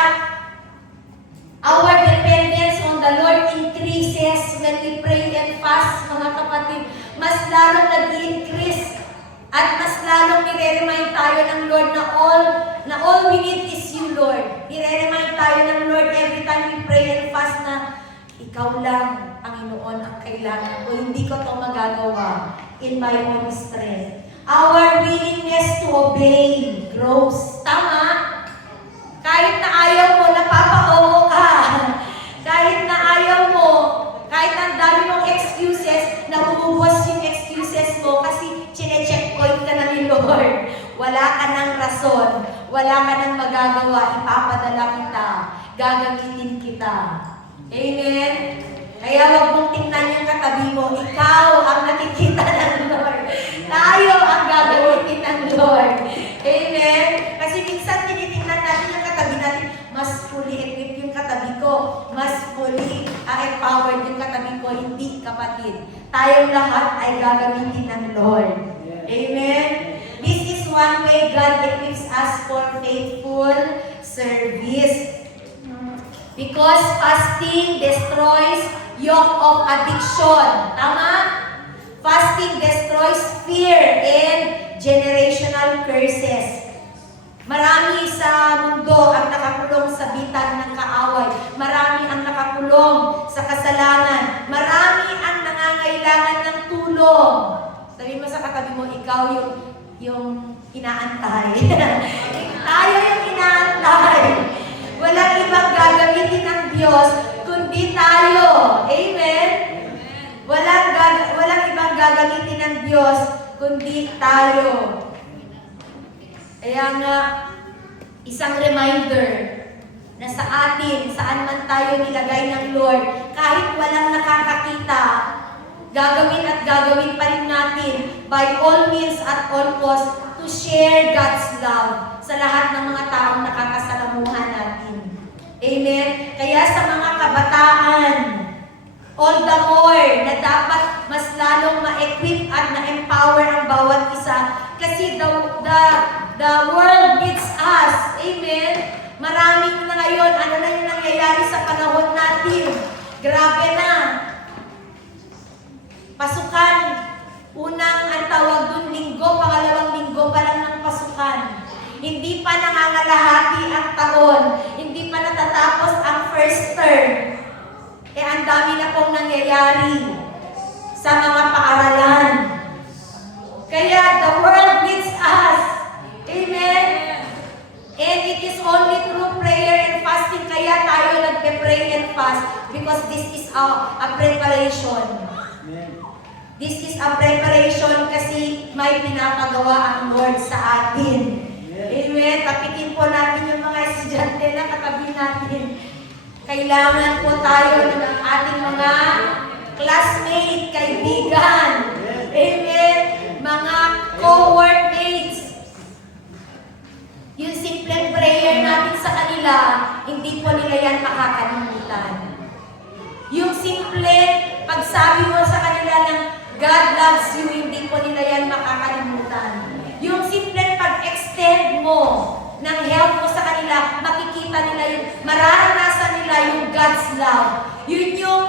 our dependence on the Lord increases when we pray and fast, mga kapatid. Mas lalong nag-increase at mas lalong nire-remind tayo ng Lord na all we need is you, Lord. Nire-remind tayo ng Lord every time we pray and fast na ikaw lang, Panginoon, ang kailangan ko. Hindi ko ito magagawa in my own strength. Our willingness to obey grows. Tama? Kahit na ayaw mo, napapa-oo ka. Kahit na ayaw mo, kahit ang dami mong excuses, nabubuwas yung excuses mo kasi chine-checkpoint ka na ni Lord. Wala ka ng rason. Wala ka ng magagawa. Ipapadala kita. Gagamitin kita. Amen? Kaya wag mong tingnan yung katabi mo. Ikaw ang nakikita ng Lord. Tayo ang gagamitin ng Lord. Amen? Kasi minsan tinitingnan natin yung katabi natin, mas fully equipped yung katabi ko. Mas fully empowered yung katabi ko. Hindi, kapatid. Tayong lahat ay gagamitin ng Lord. Amen? This is one way God equips us for faithful service. Because fasting destroys yoke of addiction. Tama? Fasting destroys fear and generational curses. Marami sa mundo ang nakakulong sa bitan ng kaaway. Marami ang nakakulong sa kasalanan. Marami ang nangangailangan ng tulong. Sabihin mo sa katabi mo, ikaw yung inaantay. Tayo yung inaantay. Walang ibang gagamitin ng Diyos, kundi tayo. Amen? Walang ibang gagamitin ng Diyos, kundi tayo. Kaya nga, isang reminder na sa atin, saan man tayo nilagay ng Lord, kahit walang nakakakita, gagawin at gagawin pa rin natin by all means at all costs to share God's love sa lahat ng mga taong nakakasalamuhan natin. Amen? Kaya sa mga kabataan, all the more na dapat mas lalong ma-equip at na-empower ang bawat isa. Kasi the world needs us. Amen? Maraming na ngayon, ano na yung nangyayari sa panahon natin? Grabe na. Pasukan. Unang ang tawag dun linggo, pangalawang linggo pa lang ng pasukan. Hindi pa nangangalahati ang taon. Hindi pa natatapos ang first term. Ang dami na pong nangyayari sa mga paaralan. Kaya the world needs us. Amen? And it is only through prayer and fasting kaya tayo nagpe-pray and fast because this is a preparation. This is a preparation kasi may pinapagawa ang Lord sa atin. Amen? Tapikin po natin yung mga estudyante na katabi natin. Kailangan po tayo ng ating mga classmate, kaibigan. Amen? Mga co-workmates. Yung simpleng prayer natin sa kanila, hindi po nila yan makakalimutan. Yung simple pagsabi mo sa kanila ng God loves you, hindi po nila yan makakalimutan. Yung simple pag-extend mo ng help mo sa kanila, makikita nila yung, mararanasan nila yung God's love. Yun yung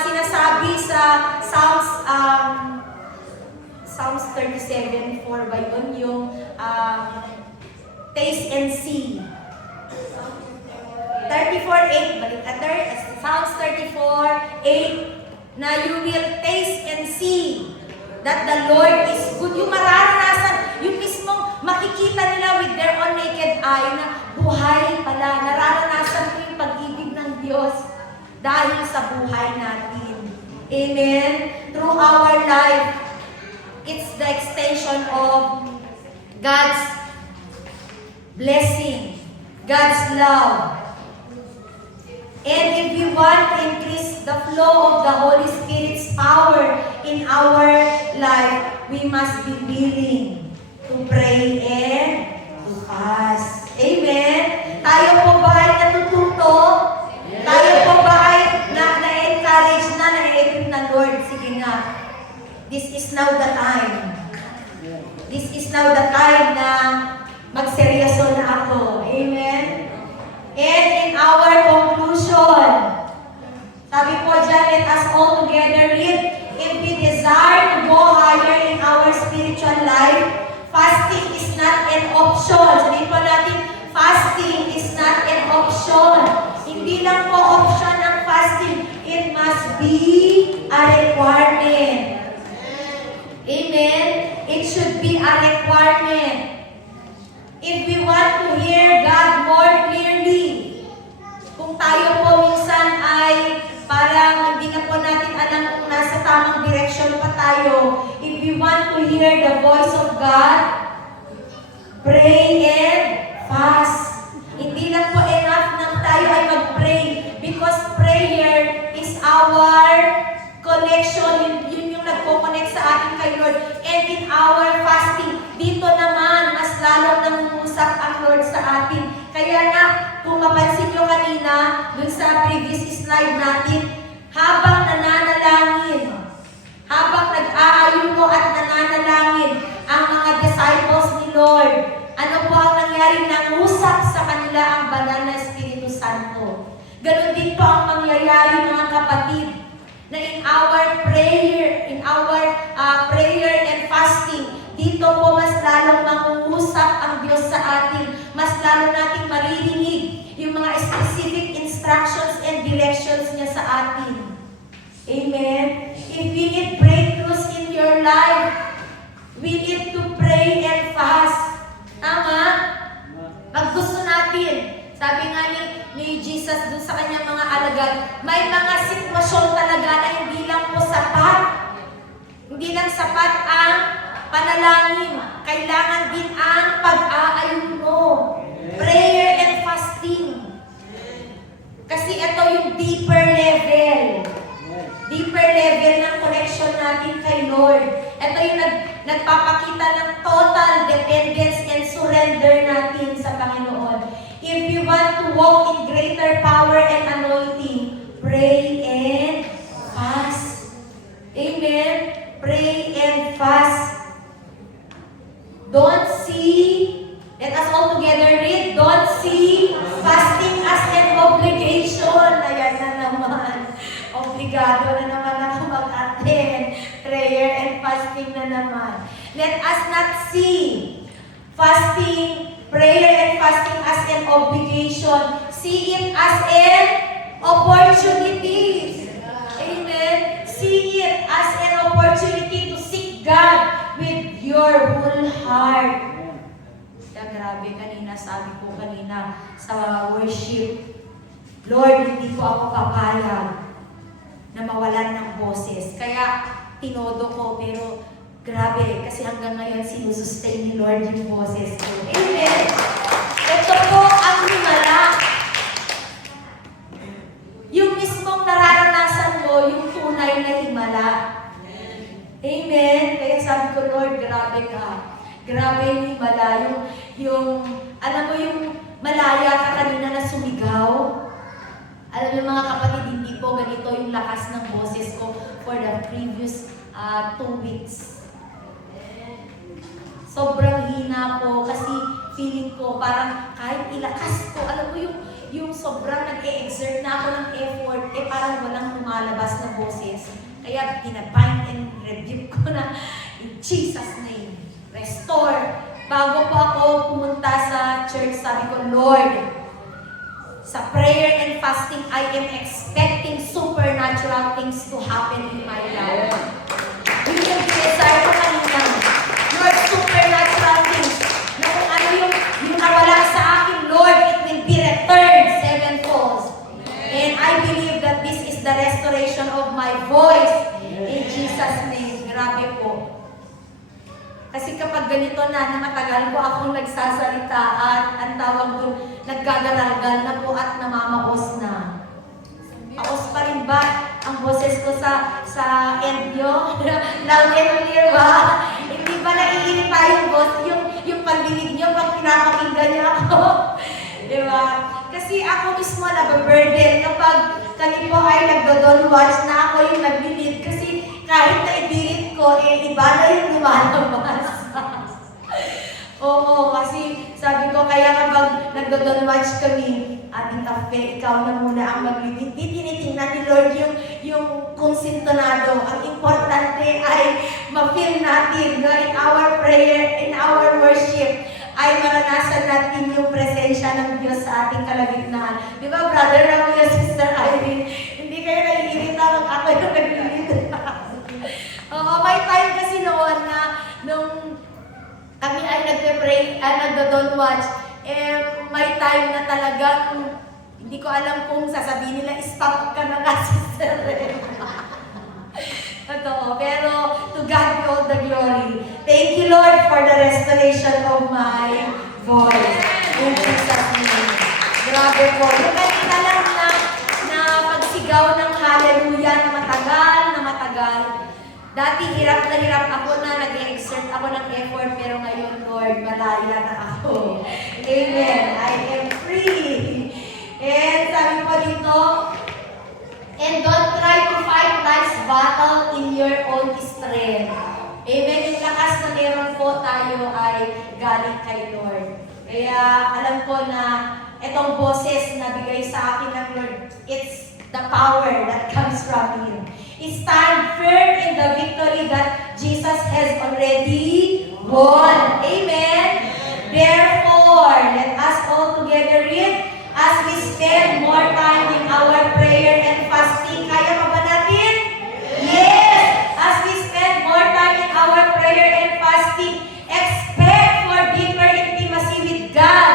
sinasabi sa Psalms 37:4 ba yun? Yung taste and see. 34:8, balik Psalms 34:8, na you will taste and see that the Lord is good. Yung mararanasan, yung mismong makikita nila with their own naked eye na buhay pala. Nararanasan ko yung pag-ibig ng Diyos dahil sa buhay natin. Amen? Through our life, it's the extension of God's blessing, God's love. And if we want to increase the flow of the Holy Spirit's power in our life, we must be willing to pray and to fast. Amen? Tayo po ba ay natututo? Tayo po ba ay na-encourage na-equip ng Lord? Sige nga. This is now the time. This is now the time na magseryoso na ako. Amen? And in our conclusion, sabi po dyan, let us all together read, if we desire to go higher in our spiritual life, fasting is not an option. Sabi po natin, fasting is not an option. Hindi lang po option ang fasting, it must be a requirement. Amen? It should be a requirement. If we want to hear God more clearly, kung tayo po minsan ay parang hindi na po natin alam kung nasa tamang direction pa tayo, if we want to hear the voice of God, pray and fast. Hindi lang po enough na tayo ay mag-pray because prayer is our connection, yun yung nagpo-connect sa atin kay Lord. And in our fasting, dito naman, mas lalong nangungusap ang Lord sa atin. Kaya nga, kung mapansin nyo kanina, dun sa previous slide natin, habang nananalangin, habang nag-aayuno at nananalangin ang mga disciples ni Lord, ano po ang nangyari? Nangusap sa kanila ang banal na Espiritu Santo. Ganon din po ang mangyayari, mga kapatid, na in our prayer and fasting, dito po mas lalong mangungusap ang Diyos sa atin. Mas lalo nating maririnig yung mga specific instructions and directions niya sa atin. Amen? If we need breakthroughs in your life, we need to pray and fast. Tama? Pag gusto natin, sabi nga ni Jesus dun sa kanyang mga alagad, may mga sitwasyon talaga na hindi lang po sapat. Hindi lang sapat ang panalangin. Kailangan din ang pag-aayuno. Prayer and fasting. Kasi ito yung deeper level. Deeper level ng connection natin kay Lord. Ito yung nagpapakita ng total dependence and surrender natin sa Panginoon. If you want to walk in greater power and anointing, pray and fast. Amen? Pray and fast. Don't see, let us all together read, don't see fasting as an obligation. Ayan na naman. Obligado na naman ako mag-attend. Prayer and fasting na naman. Let us not see fasting, prayer and fasting as an obligation. See it as an opportunity. Amen? See it as an opportunity to seek God with your whole heart. Kaya grabe kanina, sabi ko kanina sa worship, Lord, hindi ko ako papayag na mawalan ng boses. Kaya tinodo ko, pero grabe, kasi hanggang ngayon sinusustain ni Lord yung boses ko. Amen! Ito po ang himala. Yung mismong nararanasan mo, yung tunay na himala. Amen? Kaya sabi ko, Lord, grabe ka. Grabe yung himala. Alam mo yung malaya ka kanina na sumigaw? Alam mo mga kapatid, hindi po ganito yung lakas ng boses ko for the previous 2 weeks. Sobrang hina po kasi feeling ko parang kahit ilakas ko, alam mo yung sobrang nag-e-exert na ako ng effort, parang walang lumalabas na boses. Kaya pinabind and rebuke ko na In Jesus' name. Restore. Bago po ako pumunta sa church, sabi ko, Lord, sa prayer and fasting, I am expecting supernatural things to happen in my life. Yun yung desire ko kanina. Lord, supernatural things. Na kung ano yung nawala sa akin, Lord, it will be returned sevenfold. And I believe that this is the restoration of my voice. In Jesus' name. Grabe po. Kasi kapag ganito na matagal po akong nagsasalita at ang tawag doon, naggagaralgal na po at namamaos na. Paos pa rin ba ang boses ko sa end nyo? Loud and clear ba? Hindi ba naiinit pa yung pandinig nyo pag pinapakinggan niyo ako? Diba? Kasi ako mismo nababurden kapag kami po ay nagdo-don't watch na ako yung naglilid. Kasi kahit na i-delete ko, iba na yung lumalabas. Oo, kasi sabi ko, kaya kapag nagdo-don't watch kami, ating kape, ikaw na muna ang maglilid. Tinitingnan ni Lord yung kung sintonado. Ang importante ay ma-feel natin na in our prayer, in our worship, ay maranasan natin yung presensya ng Diyos sa ating kalagitnaan. Di ba, Brother Ramiro, Sister Irene? Hindi kayo naiirita pag ako yung naglilid. May time kasi noon na nung kami ay nagpe-pray, nagdo-don't watch, may time na talagang hindi ko alam kung sasabihin nila, stop ka na nga, Sister Totoo. Pero to God be all the glory. Thank you, Lord, for the restoration of my voice. In Jesus' name. Grabe po. Yung kanina lang na pagsigaw ng hallelujah na matagal. Dati hirap na hirap ako na nag-exert ako ng effort, pero ngayon, Lord, malaya na ako. Amen. I am free. And sabi po dito, and don't try to fight life's battle in your own strength. Amen. Yung lakas na meron po tayo ay galing kay Lord. Kaya alam ko na itong boses na bigay sa akin ng Lord, it's the power that comes from Him. Stand firm in the victory that Jesus has already won. Amen. Therefore, let us all together read as we spend more time in our prayer and fasting. Kaya pa ba natin? Yes! As we spend more time in our prayer and fasting, expect for deeper intimacy with God.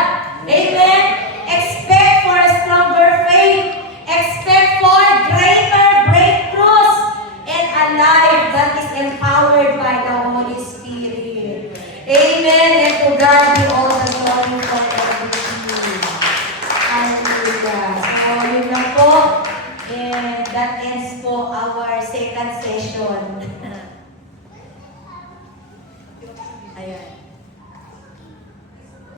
Amen? Expect for a stronger faith. Expect for greater breakthroughs and a life that is empowered by the Holy Spirit. Amen. And to God be all the glory for everything. Hallelujah. So, yun lang po. And that ends po our second session. Ayan.